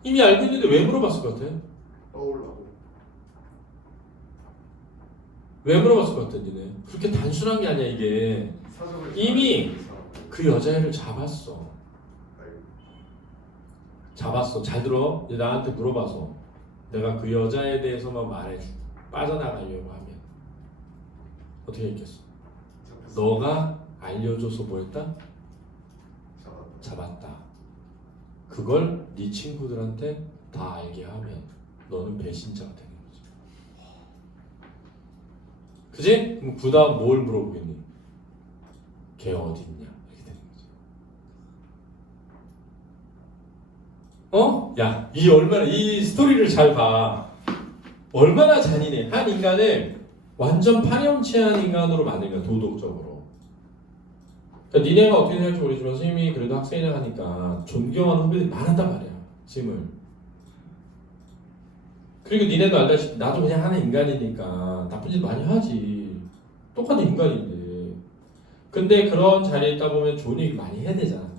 이미 알고 있는데 왜 물어봤을 것 같아? 떠올라고. 왜 물어봤을 것 같아, 니네? 그렇게 단순한 게 아니야 이게. 이미 그 여자애를 잡았어. 잘 들어. 나한테 물어봐서 내가 그 여자에 대해서만 말해주고 빠져나가려고 하면 어떻게 했겠어? 너가 알려줘서 뭐했다? 잡았다. 그걸 네 친구들한테 다 알게 하면 너는 배신자가 되는 거지. 그지? 그럼 그 다음 뭘 물어보겠니? 걔 어디 있냐? 이렇게 되는 거지. 야, 이 스토리를 잘 봐. 얼마나 잔인해. 한 인간을 완전 파렴치한 인간으로 만든 거야, 도덕적으로. 그러니까 니네가 어떻게 생각할지 모르지만 선생님이 그래도 학생이라 하니까 존경하는 후배들이 많았단 말이야, 선생님을. 그리고 니네도 알다시피 나도 그냥 하는 인간이니까 나쁜 짓 많이 하지. 똑같은 인간인데. 근데 그런 자리에 있다 보면 좋은 얘기 많이 해야 되잖아.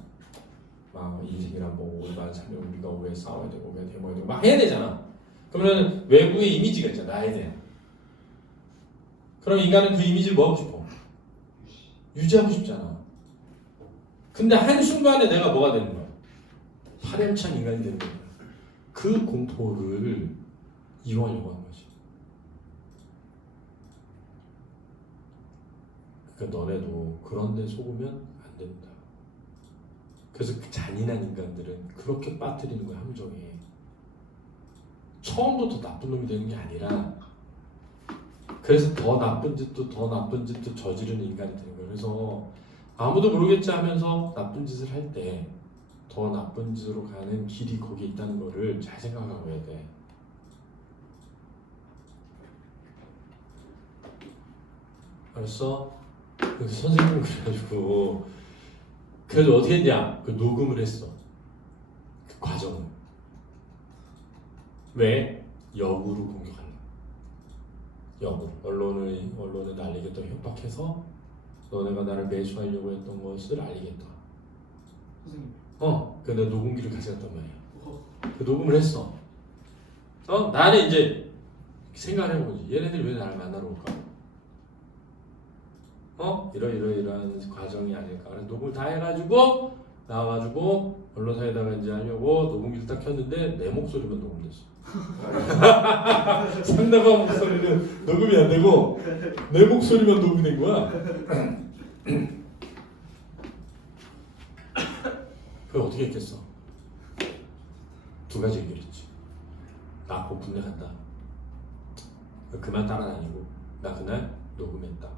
막 인생이란 뭐 얼마나 살면 우리가 왜 싸워야 되고 왜 대모해야 되고 막 해야 되잖아. 그러면 외부의 이미지가 있잖아, 나에 대한. 그럼 인간은 그 이미지를 뭐 하고 싶어? 유지하고 싶잖아. 근데 한순간에 내가 뭐가 되는 거야? 파렴치한 인간이 되는 거야. 그 공포를 이용하려고 하는 거지. 그러니까 너네도 그런 데 속으면 안 된다. 그래서 그 잔인한 인간들은 그렇게 빠뜨리는 거야, 함정에. 처음부터 나쁜 놈이 되는 게 아니라 그래서 더 나쁜 짓도 저지르는 인간이 되는 거예요. 그래서 아무도 모르겠지 하면서 나쁜 짓을 할 때 더 나쁜 짓으로 가는 길이 거기에 있다는 거를 잘 생각하고 해야 돼. 알았어? 그래서 선생님은 그래가지고 그래서 어떻게 했냐? 그 녹음을 했어. 그 과정을. 왜? 역으로 공격하는 역으로. 언론을 날리겠다고 협박해서 너네가 나를 매수하려고 했던 것을 알리겠다. 선생님. 근데 녹음기를 가져갔단 말이야. 그 녹음을 했어. 나는 이제 생각을 해보지. 얘네들이 왜 나를 만나러 올까? 이러이러한 과정이 아닐까. 그래서 녹음을 다 해가지고 나와가지고 언론사에다가 이제 하려고 녹음기를 딱 켰는데 내 목소리만 녹음됐어. 상대방 목소리는 녹음이 안 되고 내 목소리만 녹음이 된 거야. 그럼 어떻게 했겠어? 두 가지 해결했지. 나 곧 군대 간다. 그만 따라다니고 나 그날 녹음했다.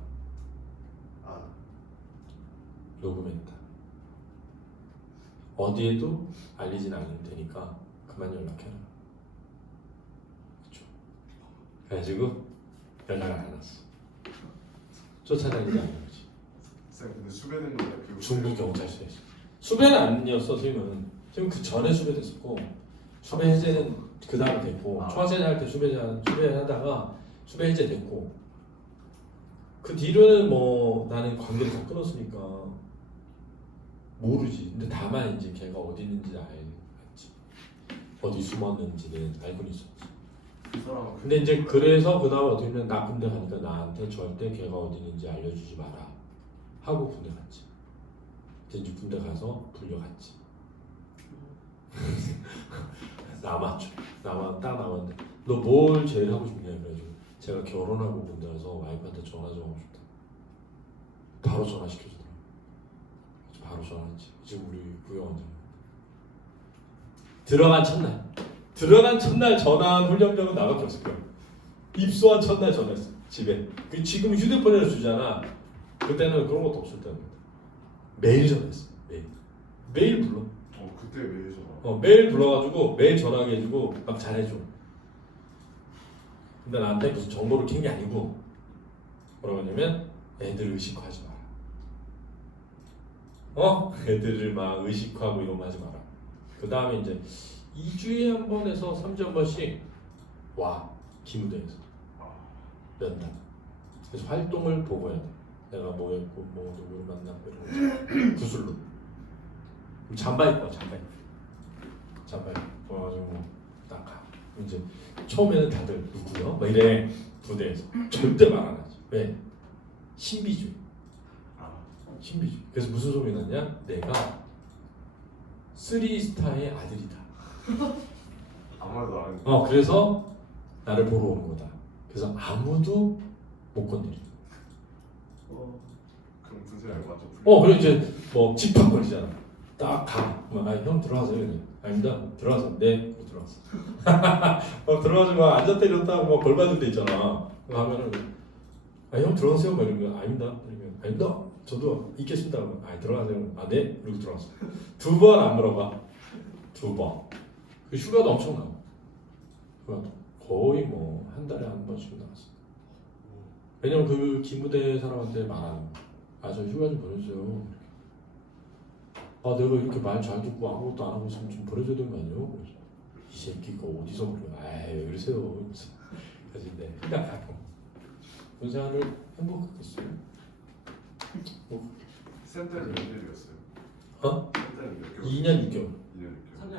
녹음했다. 어디에도 알리진 않을 테니까 그만 연락해라. 그렇죠. 그래가지고 연락을 안 했어. 쫓아다니지 않는 거지. 쌤 근데 수배된 거야 그 중부 경찰서에서. 수배는 아니었어, 선생님은. 지금 그 전에 수배됐었고 수배 해제는 그 다음에 됐고 초학생 할 때 수배하다가 수배 해제 됐고 그 뒤로는 뭐 나는 관계를 다 끊었으니까 모르지. 근데 다만 이제 걔가 어디 있는지 알지. 어디 숨었는지는 알고는 있었지. 그 사람은 근데 이제 그래서 그 다음에 어떻게 보면 나 군대 가니까 나한테 절대 걔가 어디 있는지 알려주지 마라 하고 군대 갔지. 이제 군대 가서 불려갔지. 남았죠. 딱 남았는데 너 뭘 제일 하고 싶냐 그래가지고 제가 결혼하고 군대 가서 와이프한테 전화 좀 하고 싶다. 바로 전화시켜주더라고. 바로 전화했지. 지금 우리 부여원장 들어간 첫날 전화한 훈련병은 나밖에 없을 거야. 입소한 첫날 전화했어. 집에. 지금 휴대폰으로 주잖아. 그때는 그런 것도 없을 때는 매일 전화했어. 매일 불러. 그때 매일 전화 매일 불러가지고 매일 전화하게 해주고 막 잘해줘. 근데 나한테 무슨 정보를 캔 게 아니고 뭐라고 하냐면 애들 의식화하지 마라. 애들을 막 의식화하고 이런 거 하지 마라. 그 다음에 이제 2주에 한 번에서 3주에 한 번씩 와. 기무대에서 면담. 그래서 활동을 보고해야 돼. 내가 뭐 했고 뭐 누구를 만나고 이런 거 구슬로 잠바 입고 와가지고 딱 가. 이제 처음에는 다들 누구요? 막 이래. 부대에서 절대 말 안 하지. 왜? 신비주의. 그래서 무슨 소리 났냐? 내가 3스타의 아들이다. 아무 말도 안 했는데 그래서 나를 보러 오는 거다. 그래서 아무도 못 건드려. 그럼 분쇄 알고 완전 그래 이제 뭐 집합 걸리잖아. 딱 가. 형 들어가세요. 그냥. 아닙니다. 들어가서 네. 들어갔어. 들어가서 막 앉았다 일었다 하고 막 벌 받을 때 있잖아. 그거 하면은 형 들어가세요. 막 이러면 아닙니다. 이러면 아닙니다. 저도 있겠습니다. 그러면 들어가세요. 네. 그리고 들어갔어. 2번 안 물어봐. 2번. 그 휴가도 엄청 나와. 휴가도 거의 뭐 한 달에 한 번씩 나왔어. 왜냐면 그 기무대 사람한테 말하는 거야. 저 휴가 좀 보내주세요. 내가 이렇게 말 잘 듣고 아무것도 안 하고 있으면 좀 보내줘야 되는 거 아니에요? 그래서 이 새끼가 어디서 그래? 왜 그러세요? 그래서 이제 생각하고 군생활을 행복했겠어요. 쌤 때는 몇 년이었어요? 어? 쌤 때는 몇 개월? 2년 6개월. 2년 6개월. 3년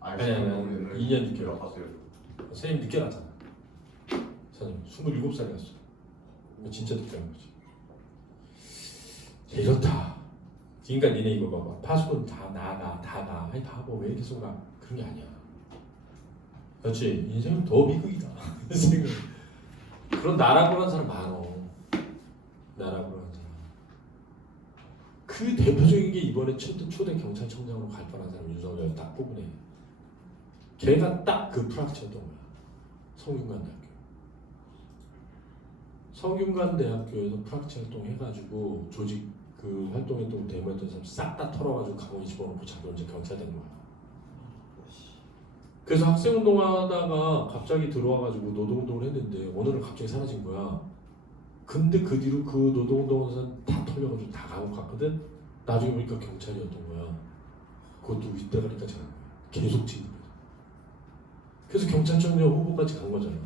안 했습니다. 아니, 2년 6개월. 아팠어요. 선생님 늦게 났잖아. 선생님 27살이었어. 진짜 늦게 난 거지. 이렇다. 그러니까 니네 이거 봐봐. 파수꾼 다 나가. 아니 바보 왜 계속 가? 그런 게 아니야. 그렇지. 인생은 더 비극이다. 인생은 그런 나락으로 한 사람 많어. 나락으로 한 사람. 그 대표적인 게 이번에 초대 경찰청장으로 갈 뻔한 사람 윤석열 딱 뽑으네. 걔가 딱 그 프락처였던 거야. 성균관대학교. 성균관대학교에서 프락처 활동 해가지고 조직 그 활동했던 데모했던 사람 싹 다 털어가지고 감옥에 집어넣고 자꾸 이제 경찰 된 거야. 그래서 학생운동하다가 갑자기 들어와가지고 노동운동을 했는데 오늘은 갑자기 사라진 거야. 근데 그 뒤로 그 노동운동하는 사람 다 털려가지고 다 감옥 갔거든. 나중에 보니까 경찰이었던 거야. 그것도 윗대가리까지 간 거야. 계속 진입해서. 그래서 경찰청장 후보까지 간 거잖아.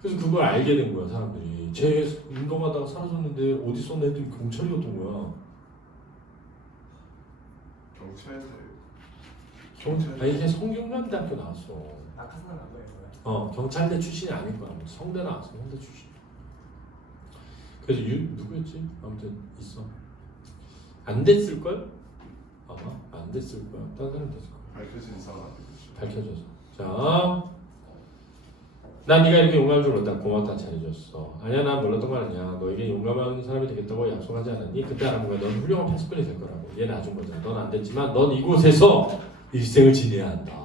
그래서 그걸 알게 된 거야 사람들이. 쟤 운동하다가 사라졌는데 어디 있었나 했더니 경찰이었던 거야. 경찰대. 아니 걔 성균관대학교 나왔어. 낙하산 안 거예요. 경찰대 출신이 아닐 거야. 성대 나왔어. 성대 출신. 그래서 누구였지? 아무튼 있어. 안 됐을 걸? 아마 안 됐을 거야. 다른 사람 됐을 거야. 밝혀진 이상은 안 되겠죠. 밝혀져서. 자, 난 네가 이렇게 용감할 줄 몰랐다. 고맙다 잘해줬어. 아니야, 난 몰랐던 거 아니야. 너에게 용감한 사람이 되겠다고 약속하지 않았니? 그때 알아본 거야. 넌 훌륭한 파수꾼이 될 거라고. 얘 놔준 거잖아. 넌 안 됐지만 넌 이곳에서 일생을 지내야 한다.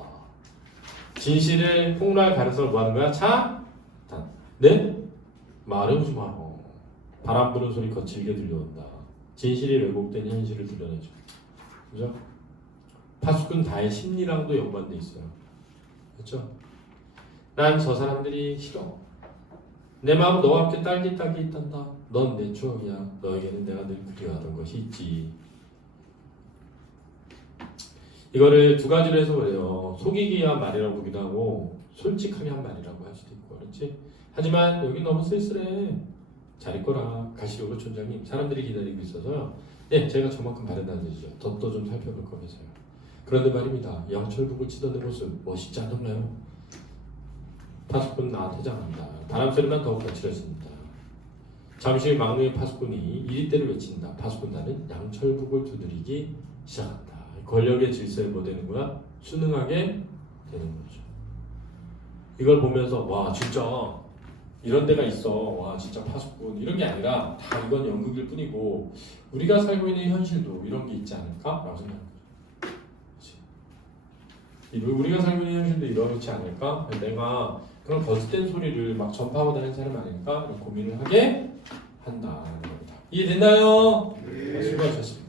진실을 폭로할 가능성을 뭐 하는 거야? 네? 말해보지 마. 바람 부는 소리 거칠게 들려온다. 진실이 왜곡된 현실을 드러내죠. 그죠? 파수꾼 다의 심리랑도 연관돼 있어요. 그렇죠? 난 저 사람들이 싫어. 내 마음 너와 함께 딸기 있단다. 넌 내 추억이야. 너에게는 내가 늘 그리워하던 것이 있지. 이거를 두 가지로 해서 그래요. 속이기 위한 말이라고 보기도 하고 솔직하게 한 말이라고 할 수도 있고 그렇지. 하지만 여기 너무 쓸쓸해. 잘 있거라. 가시려고 촌장님. 사람들이 기다리고 있어서요. 네, 제가 저만큼 바른다는 얘기죠. 더 좀 살펴볼 거면서요. 그런데 말입니다. 양철북을 치던 내 모습 멋있지 않던가요? 파수꾼 나 퇴장합니다. 바람소리만 더욱 거칠어집니다. 잠시 후 막루의 파수꾼이 이리때를 외친다. 파수꾼단은 양철북을 두드리기 시작한다. 권력의 질서에 뭐 되는 거야? 순응하게 되는 거죠. 이걸 보면서 와 진짜 이런 데가 있어. 와 진짜 파수꾼 이런 게 아니라 다 이건 연극일 뿐이고 우리가 살고 있는 현실도 이런 게 있지 않을까라고 생각합니다. 우리가 살고 있는 현실도 이렇지 않을까? 내가 그런 거짓된 소리를 막 전파하고 다니는 사람이 아닐까? 이런 고민을 하게 한다는 겁니다. 이해됐나요? 수고하셨습니다.